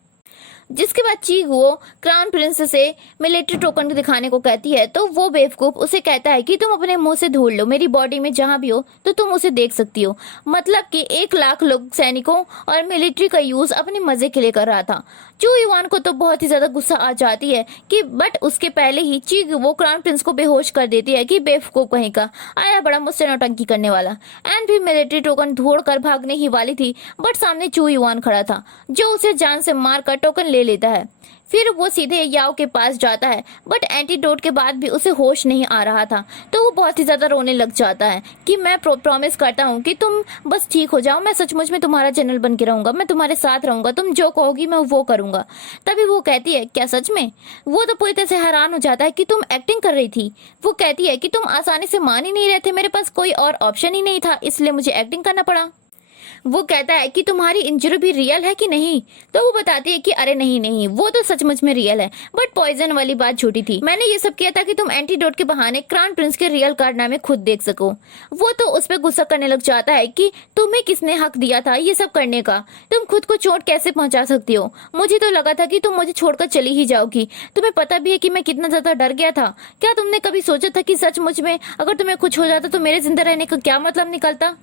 जिसके बाद चीग वो क्राउन प्रिंस से मिलिट्री टोकन दिखाने को कहती है, तो वो बेवकूफ उसे कहता है कि तुम अपने मुंह से ढूंढ लो, मेरी बॉडी में जहां भी हो तो तुम उसे देख सकती हो। मतलब कि 1 लाख लोग सैनिकों और मिलिट्री का यूज अपने मजे के लिए कर रहा था। चू युआन को तो बहुत ही ज्यादा गुस्सा आ जाती है कि बट उसके पहले ही चीग वो क्राउन प्रिंस को बेहोश कर देती है कि बेवकूफ कहीं का आया बड़ा मुझसे नौटंकी करने वाला। एंड भी मिलिट्री टोकन ढूंढ कर भागने ही वाली थी, बट सामने चू युआन खड़ा था जो उसे जान से मारकर टोकन ले लेता है। फिर वो सीधे याओ के पास जाता है, बट एंटीडोट के बाद भी उसे होश नहीं आ रहा था, तो वो बहुत ही ज्यादा रोने लग जाता है कि मैं प्रॉमिस करता हूँ कि तुम बस ठीक हो जाओ, मैं सचमुच में तुम्हारा जनरल बन के रहूंगा, मैं तुम्हारे साथ रहूंगा, तुम जो कहोगी मैं वो करूंगा। तभी वो कहती है, क्या सच में? वो तो पूरी तरह से हैरान हो जाता है कि तुम एक्टिंग कर रही थी। वो कहती है कि तुम आसानी से मान ही नहीं रहे थे, मेरे पास कोई और ऑप्शन ही नहीं था, इसलिए मुझे एक्टिंग करना पड़ा। वो कहता है कि तुम्हारी इंजरी भी रियल है कि नहीं? तो वो बताती है कि अरे नहीं नहीं, वो तो सचमुच में रियल है, बट पॉइजन वाली बात झूठी थी। मैंने ये सब किया था कि तुम एंटीडोट के बहाने क्राउन प्रिंस के रियल कारनामे खुद देख सको। वो तो उस पर गुस्सा करने लग जाता है कि तुम्हें किसने हक दिया था ये सब करने का? तुम खुद को चोट कैसे पहुंचा सकती हो? मुझे तो लगा था कि तुम मुझे छोड़कर चली ही जाओगी। तुम्हें पता भी है कि मैं कितना ज्यादा डर गया था। क्या तुमने कभी सोचा था कि सचमुच में अगर तुम्हें कुछ हो जाता तो मेरे जिंदा रहने का क्या मतलब निकलता?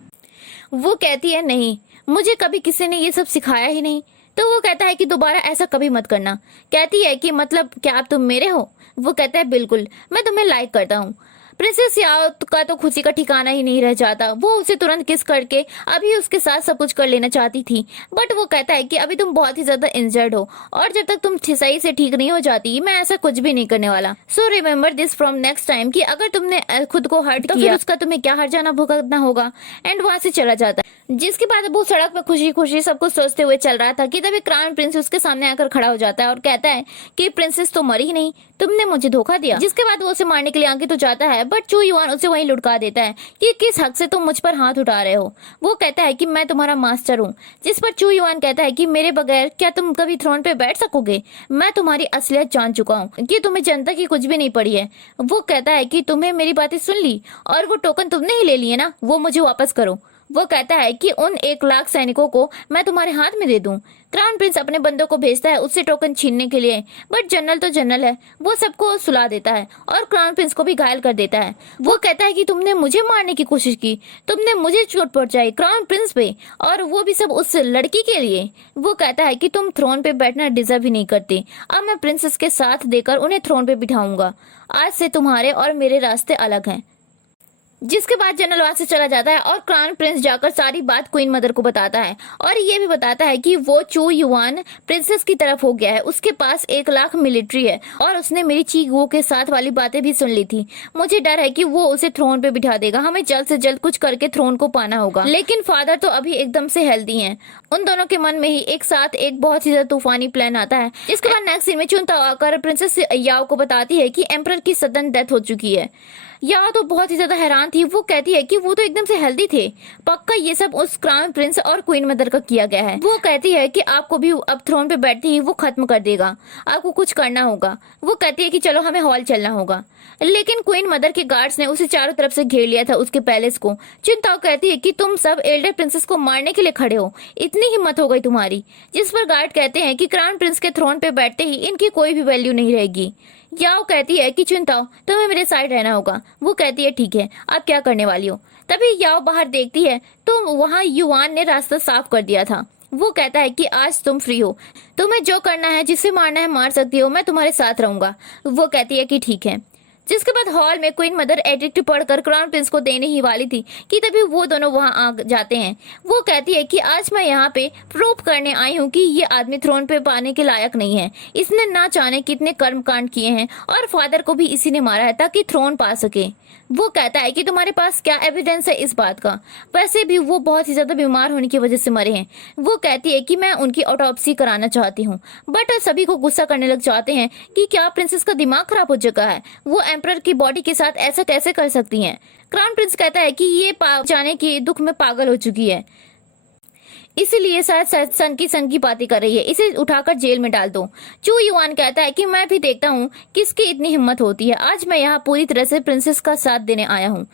वो कहती है, नहीं, मुझे कभी किसी ने ये सब सिखाया ही नहीं। तो वो कहता है कि दोबारा ऐसा कभी मत करना। कहती है कि मतलब क्या अब तुम मेरे हो? वो कहता है, बिल्कुल, मैं तुम्हें लाइक करता हूँ। प्रिंसेस याओ का तो खुशी का ठिकाना ही नहीं रह जाता। वो उसे तुरंत किस करके अभी उसके साथ सब कुछ कर लेना चाहती थी, बट वो कहता है कि अभी तुम बहुत ही ज्यादा इंजर्ड हो और जब तक तुम सही से ठीक नहीं हो जाती मैं ऐसा कुछ भी नहीं करने वाला। So remember this from next time कि अगर तुमने खुद को हर्ट किया तो फिर उसका तुम्हें क्या हर जाना भुगतना होगा। एंड वहां से चला जाता है। जिसके बाद वो सड़क पर खुशी खुशी सब कुछ सोचते हुए चल रहा था कि तभी क्राउन प्रिंस उसके सामने आकर खड़ा हो जाता है और कहता है कि प्रिंसेस तो मरी ही नहीं, तुमने मुझे धोखा दिया। जिसके बाद वो उसे मारने के लिए आगे तो जाता है, बट चू युआन उसे वहीं लुढ़का देता है कि किस हक से तुम मुझ पर हाथ उठा रहे हो। वो कहता है कि मैं तुम्हारा मास्टर हूँ। जिस पर चू युआन कहता है कि मेरे बगैर क्या तुम कभी थ्रोन पे बैठ सकोगे? मैं तुम्हारी असलियत जान चुका हूँ कि तुम्हें जनता की कुछ भी नहीं पड़ी है। वो कहता है कि तुम्हें मेरी बातें सुन ली और वो टोकन तुमने ही ले लिए ना, वो मुझे वापस करो। वो कहता है कि उन 1 लाख सैनिकों को मैं तुम्हारे हाथ में दे दूं। क्राउन प्रिंस अपने बंदों को भेजता है उससे टोकन छीनने के लिए, बट जनरल तो जनरल है, वो सबको सुला देता है और क्राउन प्रिंस को भी घायल कर देता है। वो कहता है कि तुमने मुझे मारने की कोशिश की, तुमने मुझे चोट पहुंचाई क्राउन प्रिंस पे, और वो भी सब उस लड़की के लिए। वो कहता है कि तुम थ्रोन पे बैठना डिजर्व ही नहीं करते। अब मैं प्रिंसेस के साथ देकर उन्हें थ्रोन पे बिठाऊंगा। आज से तुम्हारे और मेरे रास्ते अलग हैं। जिसके बाद जनरल वहां से चला जाता है और क्राउन प्रिंस जाकर सारी बात क्वीन मदर को बताता है और ये भी बताता है कि वो चू युआन प्रिंसेस की तरफ हो गया है, उसके पास 1 लाख मिलिट्री है और उसने मेरी चीगो के साथ वाली बातें भी सुन ली थी। मुझे डर है कि वो उसे थ्रोन पे बिठा देगा, हमें जल्द से जल्द कुछ करके थ्रोन को पाना होगा। लेकिन फादर तो अभी एकदम से हेल्दी हैं। उन दोनों के मन में ही एक साथ एक बहुत ही ज्यादा तूफानी प्लान आता है। इसके बाद नेक्स्ट सीन में चुनता आकर प्रिंसेस याओ को बताती है कि एम्परर की सडन डेथ हो चुकी है। याओ तो बहुत ही ज्यादा हैरान थी। वो कहती है कि वो तो एकदम से हेल्दी थे, पक्का ये सब उस क्राउन प्रिंस और क्वीन मदर का किया गया है। वो कहती है कि आपको भी अब थ्रोन पे बैठते ही वो खत्म कर देगा, आपको कुछ करना होगा। वो कहती है कि चलो हमें हॉल चलना होगा, लेकिन क्वीन मदर के गार्ड्स ने उसे चारों तरफ से घेर लिया था उसके पैलेस को। चिंताओ कहती है कि तुम सब एल्डर प्रिंसेस को मारने के लिए खड़े हो, इतनी हिम्मत हो गई तुम्हारी। जिस पर गार्ड कहते हैं कि क्राउन प्रिंस के थ्रोन पे बैठते ही इनकी कोई भी वैल्यू नहीं रहेगी। याओ कहती है कि चिंताओ तुम्हें मेरे साइड रहना होगा। वो कहती है ठीक है, आप क्या करने वाली हो? तभी याओ बाहर देखती है तो वहाँ युआन ने रास्ता साफ कर दिया था। वो कहता है कि आज तुम फ्री हो, तुम्हें जो करना है, जिसे मारना है मार सकती हो, मैं तुम्हारे साथ रहूंगा। वो कहती है कि ठीक है। जिसके बाद हॉल में क्वीन मदर एडिक्ट पढ़कर क्राउन प्रिंस को देने ही वाली थी कि तभी वो दोनों वहां आ जाते हैं। वो कहती है कि आज मैं यहाँ पे प्रूव करने आई हूँ कि ये आदमी थ्रोन पे पाने के लायक नहीं है। इसने ना जाने कितने कर्मकांड किए हैं और फादर को भी इसी ने मारा है ताकि थ्रोन पा सके। वो कहता है कि तुम्हारे पास क्या एविडेंस है इस बात का? वैसे भी वो बहुत ही ज्यादा बीमार होने की वजह से मरे हैं। वो कहती है कि मैं उनकी ऑटोप्सी कराना चाहती हूँ, बट सभी को गुस्सा करने लग जाते हैं कि क्या प्रिंसेस का दिमाग खराब हो चुका है, वो एम्परर की बॉडी के साथ ऐसा कैसे कर सकती हैं? क्राउन प्रिंस कहता है कि ये जाने के दुख में पागल हो चुकी है, इसीलिए शायद सन की बातें कर रही है, इसे उठाकर जेल में डाल दो। चू युआन कहता है कि मैं भी देखता हूँ किसकी इतनी हिम्मत होती है, आज मैं यहाँ पूरी तरह से प्रिंसेस का साथ देने आया हूँ।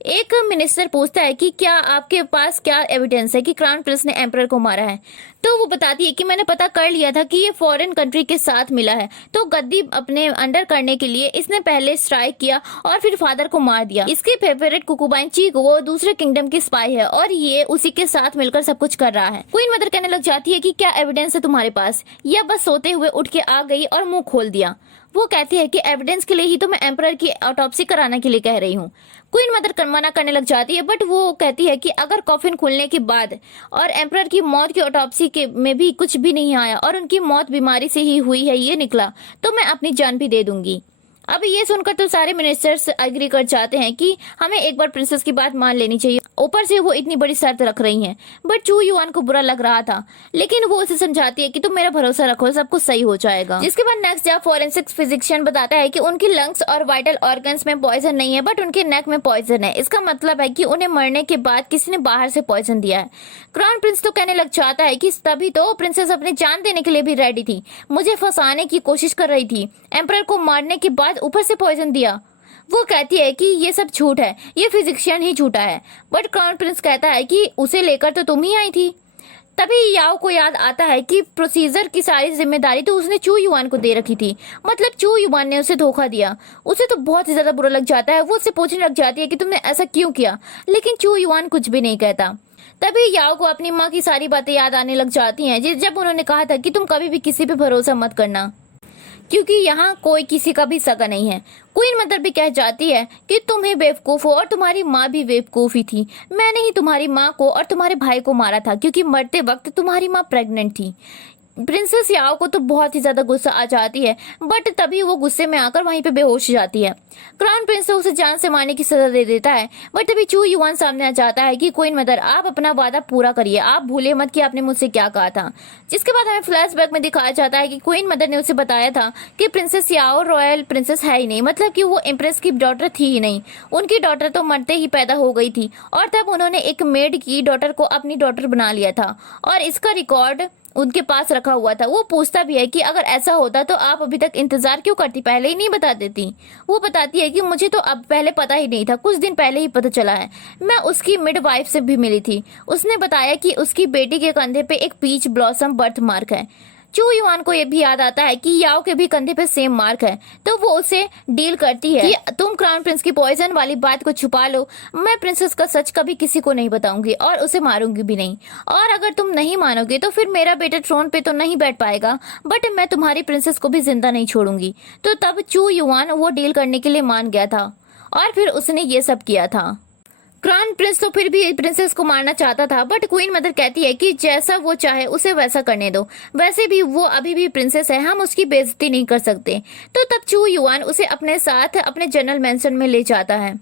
एक मिनिस्टर पूछता है कि क्या आपके पास क्या एविडेंस है कि क्राउन प्रिंस ने एम्परर को मारा है? तो वो बताती है कि मैंने पता कर लिया था कि ये फॉरेन कंट्री के साथ मिला है, तो गद्दी अपने अंडर करने के लिए इसने पहले स्ट्राइक किया और फिर फादर को मार दिया। इसके फेवरेट कुकुबाइन चीकू वो दूसरे किंगडम की स्पाई है और ये उसी के साथ मिलकर सब कुछ कर रहा है। क्वीन मदर कहने लग जाती है कि क्या एविडेंस है तुम्हारे पास, या बस सोते हुए उठ के आ गई और मुंह खोल दिया। वो कहती है कि एविडेंस के लिए ही तो मैं एम्परर की ऑटोप्सी कराने के लिए कह रही हूँ। क्वीन मदर मना करने लग जाती है, बट वो कहती है कि अगर कॉफिन खुलने के बाद और एम्परर की मौत की ऑटोप्सी के में भी कुछ भी नहीं आया और उनकी मौत बीमारी से ही हुई है ये निकला, तो मैं अपनी जान भी दे दूंगी। अब ये सुनकर तो सारे मिनिस्टर्स एग्री कर जाते हैं कि हमें एक बार प्रिंसेस की बात मान लेनी चाहिए, ऊपर से वो इतनी बड़ी शर्त रख रही हैं। बट चू युआन को बुरा लग रहा था, लेकिन वो उसे समझाती है कि तुम मेरा भरोसा रखो, सब कुछ सही हो जाएगा। जिसके बाद नेक्स्ट डे फॉरेंसिक फिजिशियन बताता है कि उनकी लंग्स और वाइटल ऑर्गन्स में पॉइजन नहीं है, बट उनके नेक में पॉइजन है। इसका मतलब है कि उन्हें मरने के बाद किसी ने बाहर से पॉइजन दिया है। क्राउन प्रिंस तो कहने लग जाता है कि तभी तो प्रिंसेस अपनी जान देने के लिए भी रेडी थी, मुझे फंसाने की कोशिश कर रही थी, एम्परर को मारने के बाद ऊपर से पॉइजन दिया। वो कहती है कि ये सब झूठ है, ये फिजिशियन ही झूठा है। बट क्राउन प्रिंस कहता है कि उसे लेकर तो तुम ही आई थी। तभी याओ को याद आता है कि प्रोसीजर की सारी जिम्मेदारी तो उसने चू युआन को दे रखी थी, मतलब चू युआन ने उसे धोखा दिया। उसे तो बहुत ही ज्यादा बुरा लग जाता है। वो उससे पूछने लग जाती है कि तुमने ऐसा क्यों किया, लेकिन चू युआन कुछ भी नहीं कहता। तभी याओ को अपनी माँ की सारी बातें याद आने लग जाती हैं, जब उन्होंने कहा था कि तुम कभी भी किसी पे भरोसा मत करना, क्योंकि यहाँ कोई किसी का भी सगा नहीं है। क्वीन मदर भी कह जाती है कि तुम ही बेवकूफ हो और तुम्हारी माँ भी बेवकूफ ही थी। मैंने ही तुम्हारी माँ को और तुम्हारे भाई को मारा था, क्योंकि मरते वक्त तुम्हारी माँ प्रेग्नेंट थी। प्रिंसेस याओ को तो बहुत ही ज्यादा गुस्सा आ जाती है, बट तभी वो गुस्से में आकर वहीं पे बेहोश हो जाती है। क्राउन प्रिंस तो उसे जान से मारने की सजा दे देता है, बट तभी चू युआन सामने आ जाता है कि क्वीन मदर आप अपना वादा पूरा करिए, आप भूले मत कि आपने मुझसे क्या कहा था। जिसके बाद हमें फ्लैशबैक में दिखाया जाता है कि क्वीन मदर ने उसे बताया था कि प्रिंसेस याओ रॉयल प्रिंसेस है ही नहीं, मतलब कि वो इम्प्रेस की डॉटर थी ही नहीं। उनकी डॉटर तो मरते ही पैदा हो गई थी और तब उन्होंने एक मेड की डॉटर को अपनी डॉटर बना लिया था और इसका रिकॉर्ड उनके पास रखा हुआ था। वो पूछता भी है कि अगर ऐसा होता तो आप अभी तक इंतजार क्यों करती, पहले ही नहीं बता देती। वो बताती है कि मुझे तो अब पहले पता ही नहीं था, कुछ दिन पहले ही पता चला है। मैं उसकी मिडवाइफ से भी मिली थी, उसने बताया कि उसकी बेटी के कंधे पे एक पीच ब्लॉसम बर्थ मार्क है। चू युआन को ये भी याद आता है कि याओ के भी कंधे पे सेम मार्क है, तो वो उसे डील करती है कि तुम क्राउन प्रिंस की पॉइजन वाली बात को छुपा लो, मैं प्रिंसेस का सच कभी किसी को नहीं बताऊंगी और उसे मारूंगी भी नहीं, और अगर तुम नहीं मानोगे तो फिर मेरा बेटा ट्रोन पे तो नहीं बैठ पाएगा, बट मैं तुम्हारी प्रिंसेस को भी जिंदा नहीं छोड़ूंगी। तो तब चू युआन वो डील करने के लिए मान गया था और फिर उसने ये सब किया था। क्राउन प्रिंस तो फिर भी प्रिंसेस को मारना चाहता था, बट क्वीन मदर कहती है कि जैसा वो चाहे उसे वैसा करने दो, वैसे भी वो अभी भी प्रिंसेस है, हम उसकी बेइज्जती नहीं कर सकते। तो तब चू युआन उसे अपने साथ अपने जनरल मैंशन में ले जाता है।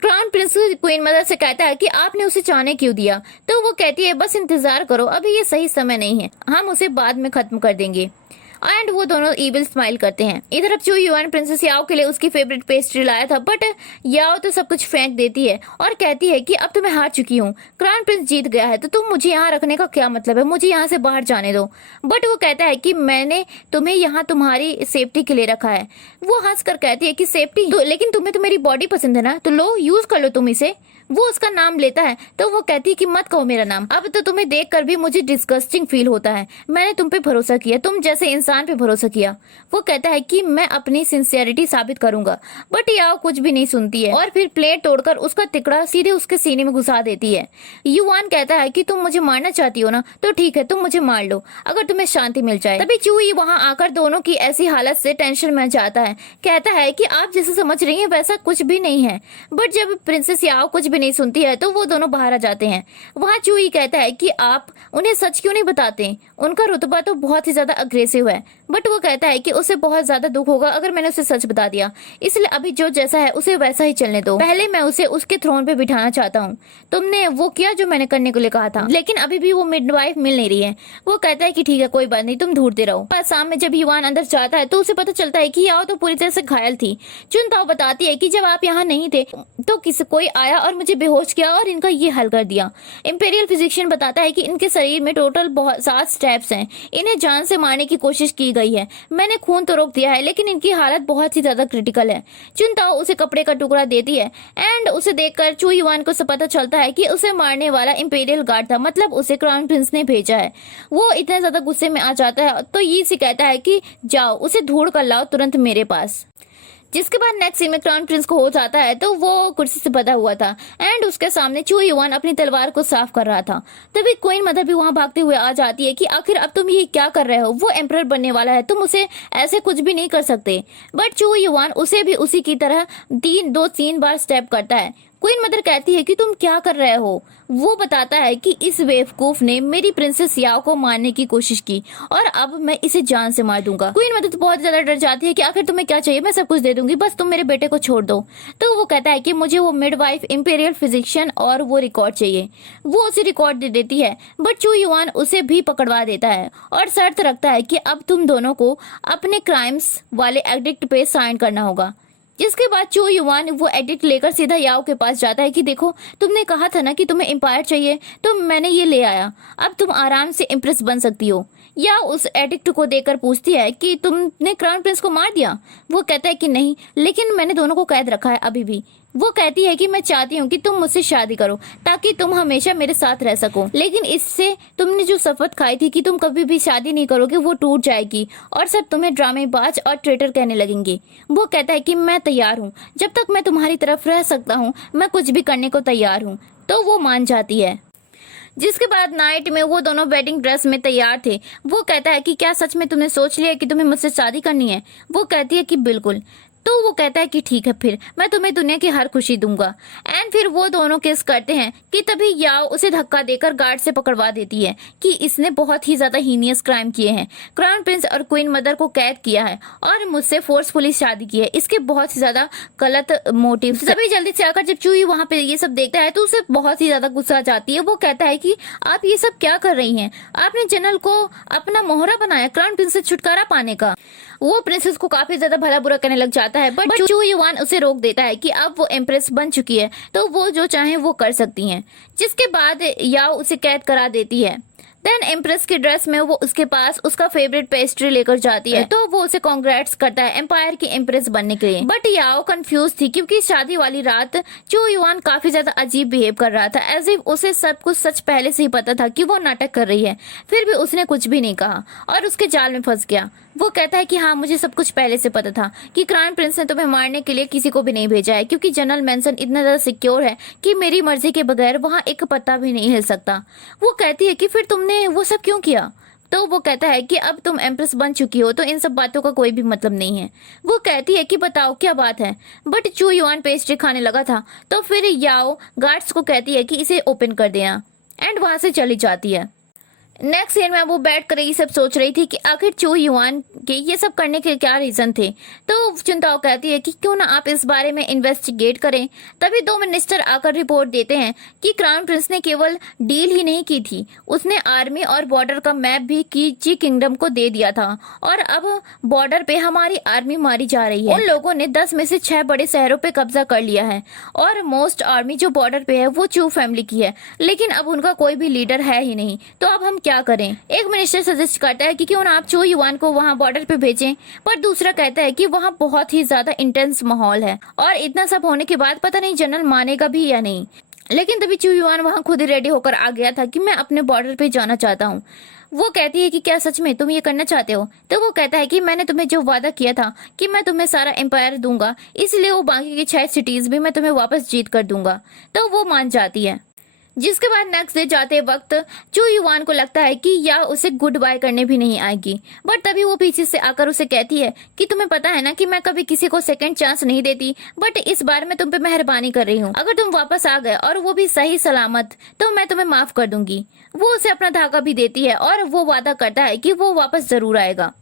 क्राउन प्रिंस क्वीन मदर से कहता है कि आपने उसे जाने क्यों दिया, तो वो कहती है बस इंतजार करो, अभी ये सही समय नहीं है, हम उसे बाद में खत्म कर देंगे। एंड वो दोनों इविल स्माइल करते हैं। इधर अब चू युआन प्रिंसेस याओ के लिए उसकी फेवरेट पेस्ट्री लाया था, बट याओ तो सब कुछ फेंक देती है और कहती है कि अब तो मैं हार चुकी हूँ, क्राउन प्रिंस जीत गया है, तो तुम मुझे यहाँ रखने का क्या मतलब है, मुझे यहाँ से बाहर जाने दो। बट वो कहता है कि मैंने तुम्हें यहाँ तुम्हारी सेफ्टी के लिए रखा है। वो हंस कर कहती है कि सेफ्टी तो, लेकिन तुम्हें तो मेरी बॉडी पसंद है ना, तो लो यूज कर लो तुम इसे। वो उसका नाम लेता है तो वो कहती है कि मत कहो मेरा नाम, अब तो तुम्हें देखकर भी मुझे डिस्गस्टिंग फील होता है, मैंने तुम पे भरोसा किया, तुम जैसे इंसान पे भरोसा किया। वो कहता है कि मैं अपनी सिंसियरिटी साबित करूंगा, बट याओ कुछ भी नहीं सुनती है और फिर प्लेट तोड़कर उसका तिकड़ा सीधे उसके सीने में घुसा देती है। युआन कहता है कि तुम मुझे मारना चाहती हो ना, तो ठीक है तुम मुझे मार लो अगर तुम्हें शांति मिल जाए। तभी चूई वहां आकर दोनों की ऐसी हालत से टेंशन में जाता है, कहता है कि आप जैसे समझ रही हैं वैसा कुछ भी नहीं है। बट जब प्रिंसेस याओ कुछ भी नहीं सुनती है तो वो दोनों बाहर आ जाते हैं। वहाँ चूई कहता है कि आप उन्हें सच क्यों नहीं बताते, उनका रुतबा तो बहुत ही ज्यादा अग्रेसिव है। बट वो कहता है कि उसे बहुत ज्यादा दुख होगा अगर मैंने उसे सच बता दिया, इसलिए अभी जो जैसा है उसे वैसा ही चलने दो, पहले मैं उसे उसके थ्रोन पे बिठाना चाहता हूँ। तुमने वो किया जो मैंने करने को लिए कहा था, लेकिन अभी भी वो मिडवाइफ मिल नहीं रही है। वो कहता है कि ठीक है कोई बात नहीं, तुम ढूंढते रहो। पर शाम में जब युआन अंदर जाता है तो उसे पता चलता है कि याओ तो पूरी तरह से घायल थी। चुनताओ बताती है कि जब आप यहाँ नहीं थे तो कोई आया और मुझे बेहोश किया और इनका ये हल कर दिया। इंपीरियल फिजिशियन बताता है कि इनके शरीर में टोटल 7 स्टेप्स हैं, इन्हें जान से मारने की कोशिश की गई है। मैंने खून तो रोक दिया है लेकिन इनकी हालत बहुत ही ज्यादा क्रिटिकल है। चुनताओ उसे कपड़े का टुकड़ा देती है एंड उसे देखकर चू युआन को पता चलता है कि उसे मारने वाला इंपीरियल गार्ड था, मतलब उसे क्राउन प्रिंस ने भेजा है। वो इतना ज्यादा गुस्से में आ जाता है तो ये से कहता है कि जाओ उसे ढूंढ कर लाओ तुरंत मेरे पास। जिसके बाद नेक्स्ट सीन में क्राउन प्रिंस को हो जाता है तो वो कुर्सी से बंधा हुआ था एंड उसके सामने चू युआन अपनी तलवार को साफ कर रहा था। तभी क्वीन मदर भी वहां भागते हुए आ जाती है कि आखिर अब तुम ये क्या कर रहे हो, वो एम्परर बनने वाला है, तुम उसे ऐसे कुछ भी नहीं कर सकते। बट चू युआन उसे भी उसी की तरह 3 बार स्टेप करता है। क्वीन मदर कहती है कि तुम क्या कर रहे हो। वो बताता है कि इस बेवकूफ ने मेरी प्रिंसेस याओ को मारने की कोशिश की और अब मैं इसे जान से मार दूंगा। क्वीन मदर तो बहुत ज्यादा डर जाती है कि आखिर तुम्हें क्या चाहिए, मैं सब कुछ दे दूंगी, बस तुम मेरे बेटे को छोड़ दो। तो वो कहता है कि मुझे वो मिडवाइफ, इंपीरियल फिजिशियन और वो रिकॉर्ड चाहिए। वो उसे रिकॉर्ड दे देती है बट चू युआन उसे भी पकड़वा देता है और शर्त रखता है कि अब तुम दोनों को अपने क्राइम्स वाले एडिक्ट पे साइन करना होगा। जिसके बाद चू युआन वो एडिक्ट लेकर सीधा याओ के पास जाता है कि देखो तुमने कहा था ना कि तुम्हें एम्पायर चाहिए, तो मैंने ये ले आया, अब तुम आराम से इम्प्रेस बन सकती हो। या उस एडिक्ट को देखकर पूछती है कि तुमने क्राउन प्रिंस को मार दिया। वो कहता है कि नहीं, लेकिन मैंने दोनों को कैद रखा है अभी भी। वो कहती है कि मैं चाहती हूँ कि तुम मुझसे शादी करो ताकि तुम हमेशा मेरे साथ रह सको, लेकिन इससे तुमने जो शपथ खाई थी कि तुम कभी भी शादी नहीं करोगे वो टूट जाएगी और सब तुम्हें ड्रामेबाज और ट्रेटर कहने लगेंगे। वो कहता है कि मैं तैयार हूँ, जब तक मैं तुम्हारी तरफ रह सकता हूँ मैं कुछ भी करने को तैयार हूँ। तो वो मान जाती है। जिसके बाद नाइट में वो दोनों वेडिंग ड्रेस में तैयार थे। वो कहता है कि क्या सच में तुमने सोच लिया कि तुम्हें मुझसे शादी करनी है। वो कहती है कि बिल्कुल। तो वो कहता है कि ठीक है, फिर मैं तुम्हें दुनिया की हर खुशी दूंगा। एंड फिर वो दोनों किस करते हैं कि तभी याओ उसे धक्का देकर गार्ड से पकड़वा देती है कि इसने बहुत ही ज्यादा हीनियस क्राइम किए हैं, क्राउन प्रिंस और क्वीन मदर को कैद किया है और मुझसे फोर्सफुली शादी की है, इसके बहुत ही ज्यादा गलत मोटिव। तभी जल्दी से आकर जब चूई वहां पे ये सब देखता है तो उसे बहुत ही ज्यादा गुस्सा आ जाती है। वो कहता है कि आप ये सब क्या कर रही हैं, आपने जनरल को अपना मोहरा बनाया क्राउन प्रिंस से छुटकारा पाने का। वो प्रिंसेस को काफी ज्यादा भला बुरा करने लग जाता है बट चू युआन उसे रोक देता है कि अब वो एम्प्रेस बन चुकी है तो वो जो चाहे वो कर सकती हैं। जिसके बाद याओ उसे कैद करा देती है। देन एम्प्रेस की ड्रेस में वो उसके पास उसका फेवरेट पेस्ट्री लेकर जाती है तो वो उसे कांग्रेट्स करता है एम्पायर की एम्प्रेस बनने के लिए। बट याओ कंफ्यूज थी क्योंकि शादी वाली रात चू युआन काफी ज्यादा अजीब बिहेव कर रहा था, एज इफ उसे सब कुछ सच पहले से ही पता था कि वो नाटक कर रही है। फिर भी उसने कुछ भी नहीं कहा और उसके जाल में फंस गया। वो कहता है कि हाँ, मुझे सब कुछ पहले से पता था कि क्राउन प्रिंस ने तुम्हें मारने के लिए किसी को भी नहीं भेजा है क्योंकि जनरल मेंसन इतना ज्यादा सिक्योर है कि मेरी मर्जी के बगैर वहाँ एक पत्ता भी नहीं हिल सकता। वो कहती है कि फिर तुमने वो सब क्यों किया। तो वो कहता है कि अब तुम एम्प्रेस बन चुकी हो तो इन सब बातों का कोई भी मतलब नहीं है। वो कहती है कि बताओ क्या बात है। बट चू युआन पेस्ट्री खाने लगा था तो फिर याओ गार्ड्स को कहती है कि इसे ओपन कर देना एंड वहां से चली जाती है। नेक्स्ट सीन में वो बैठ कर ये सब सोच रही थी कि आखिर चू युआन के ये सब करने के क्या रीजन थे। तो चुनताओ कहती है कि क्यों ना आप इस बारे में इन्वेस्टिगेट करें। तभी 2 मिनिस्टर आकर रिपोर्ट देते हैं कि क्राउन प्रिंस ने केवल डील ही नहीं की थी, उसने आर्मी और बॉर्डर का मैप भी कीची किंगडम को दे दिया था और अब बॉर्डर पे हमारी आर्मी मारी जा रही है। उन लोगों ने 10 में से 6 बड़े शहरों पे कब्जा कर लिया है और मोस्ट आर्मी जो बॉर्डर पे है वो चू फैमिली की है, लेकिन अब उनका कोई भी लीडर है ही नहीं। तो अब हम क्या करें। एक मिनिस्टर सजेस्ट करता है कि क्यों ना आप चू युआन को वहां बॉर्डर पे भेजें, पर दूसरा कहता है कि वहां बहुत ही ज्यादा इंटेंस माहौल है और इतना सब होने के बाद पता नहीं जनरल मानेगा भी या नहीं। लेकिन तभी चू युआन वहां खुद ही रेडी होकर आ गया था कि मैं अपने बॉर्डर पे जाना चाहता हूँ। वो कहती है कि क्या सच में तुम ये करना चाहते हो। तो वो कहता है कि मैंने तुम्हें जो वादा किया था कि मैं तुम्हें सारा एम्पायर दूंगा, इसलिए वो बाकी की 6 सिटीज भी मैं तुम्हें वापस जीत कर दूंगा। तो वो मान जाती है। जिसके बाद नेक्स्ट डे जाते वक्त चू युआन को लगता है कि या उसे गुड बाय करने भी नहीं आएगी, बट तभी वो पीछे से आकर उसे कहती है कि तुम्हें पता है ना कि मैं कभी किसी को सेकंड चांस नहीं देती, बट इस बार मैं तुम पे मेहरबानी कर रही हूँ। अगर तुम वापस आ गए और वो भी सही सलामत तो मैं तुम्हें माफ कर दूंगी। वो उसे अपना धागा भी देती है और वो वादा करता है कि वो वापस जरूर आएगा।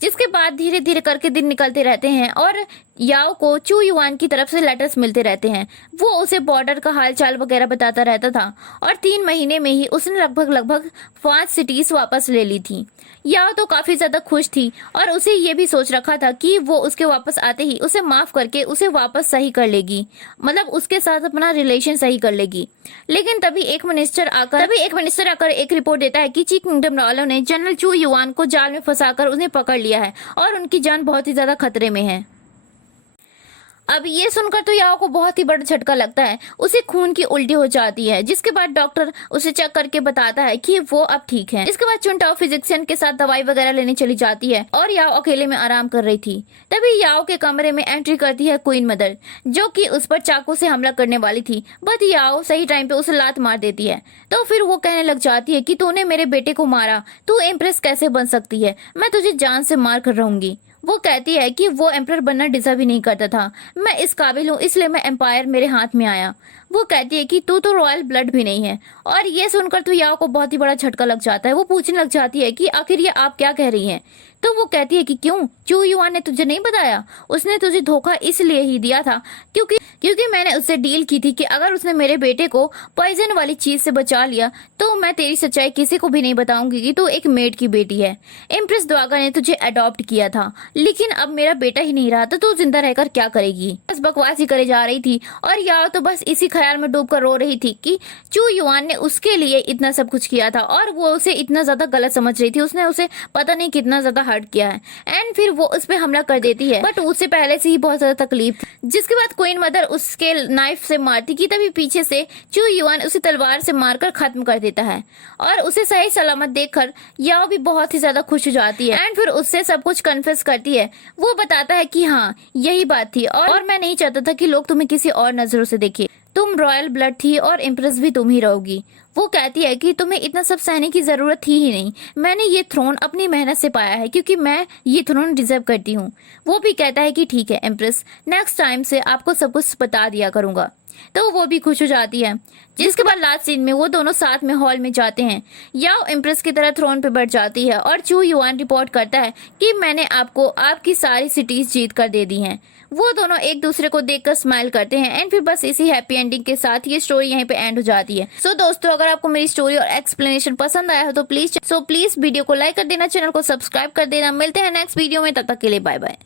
जिसके बाद धीरे धीरे करके दिन निकलते रहते हैं और याओ को चू युआन की तरफ से लेटर्स मिलते रहते हैं। वो उसे बॉर्डर का हालचाल वगैरह बताता रहता था और 3 महीने में ही उसने लगभग 5 सिटीज वापस ले ली थी। याओ तो काफी ज्यादा खुश थी और उसे ये भी सोच रखा था कि वो उसके वापस आते ही उसे माफ करके उसे वापस सही कर लेगी, मतलब उसके साथ अपना रिलेशन सही कर लेगी। लेकिन तभी एक मिनिस्टर आकर एक रिपोर्ट देता है कि ची किंगडम वालों ने जनरल चू युआन को जाल में फंसाकर उन्हें पकड़ लिया है और उनकी जान बहुत ही ज्यादा खतरे में है। अब ये सुनकर तो याओ को बहुत ही बड़ा झटका लगता है, उसे खून की उल्टी हो जाती है, जिसके बाद डॉक्टर उसे चेक करके बताता है कि वो अब ठीक है। इसके बाद चुनटाओ फिजिशियन के साथ दवाई वगैरह लेने चली जाती है और याओ अकेले में आराम कर रही थी। तभी याओ के कमरे में एंट्री करती है क्वीन मदर, जो कि उस पर चाकू से हमला करने वाली थी, बट याओ सही टाइम पे उसे लात मार देती है। तो फिर वो कहने लग जाती है कि तूने मेरे बेटे को मारा, तू इम्प्रेस कैसे बन सकती है, मैं तुझे जान से मार कर रहूंगी। वो कहती है कि वो एम्परर बनना डिजर्व ही नहीं करता था, मैं इस काबिल हूँ इसलिए मैं एम्पायर मेरे हाथ में आया। वो कहती है कि तू तो रॉयल ब्लड भी नहीं है। और ये सुनकर तो याओ को बहुत ही बड़ा झटका लग जाता है। वो पूछने लग जाती है कि आखिर ये आप क्या कह रही हैं। तो वो कहती है कि क्यों, चू युआन ने तुझे नहीं बताया? उसने तुझे धोखा इसलिए ही दिया था क्योंकि मैंने उससे डील की थी कि अगर उसने मेरे बेटे को पॉइजन वाली चीज से बचा लिया तो मैं तेरी सच्चाई किसी को भी नहीं बताऊंगी कि तू एक मेड की बेटी है। इम्प्रेस द्वागा ने तुझे अडॉप्ट किया था, लेकिन अब मेरा बेटा ही नहीं रहा तो तू जिंदा रहकर क्या करेगी। बस बकवास ही करे जा रही थी और याओ तो बस इसी ख्याल में डूबकर रो रही थी कि चू युआन ने उसके लिए इतना सब कुछ किया था और वो उसे इतना ज्यादा गलत समझ रही थी। उसने उसे पता नहीं कितना ज्यादा हर्ट किया है एंड फिर वो उस पर हमला कर देती है, बट उससे पहले से ही बहुत ज्यादा तकलीफ थी। जिसके बाद क्वीन मदर उसके नाइफ से मारती कि तभी पीछे से चू युआन उसे तलवार से मारकर खत्म कर देता है और उसे सही सलामत देखकर याओ भी बहुत ही ज्यादा खुश हो जाती है एंड फिर उससे सब कुछ कन्फेस करती है। वो बताता है कि हाँ यही बात थी और मैं नहीं चाहता था कि लोग तुम्हें किसी और नजरों से देखें, तुम रॉयल ब्लड थी और इम्प्रेस भी तुम ही रहोगी। वो कहती है कि तुम्हें इतना सब सहने की जरूरत थी ही नहीं, मैंने ये थ्रोन अपनी मेहनत से पाया है क्योंकि मैं ये थ्रोन डिजर्व करती हूँ। वो भी कहता है कि ठीक है इम्प्रेस, नेक्स्ट टाइम से आपको सब कुछ बता दिया करूंगा। तो वो भी खुश हो जाती है। जिसके बाद लास्ट सीन में वो दोनों साथ में हॉल में जाते हैं। याओ इम्प्रेस की तरह थ्रोन पे बैठ जाती है और चू युआन रिपोर्ट करता है कि मैंने आपको आपकी सारी सिटीज जीत कर दे दी हैं। वो दोनों एक दूसरे को देखकर स्माइल करते हैं एंड फिर बस इसी हैप्पी एंडिंग के साथ ये स्टोरी यहीं पे एंड हो जाती है। सो दोस्तों, अगर आपको मेरी स्टोरी और एक्सप्लेनेशन पसंद आया हो तो प्लीज वीडियो को लाइक कर देना, चैनल को सब्सक्राइब कर देना। मिलते हैं नेक्स्ट वीडियो में, तब तक के लिए बाय बाय।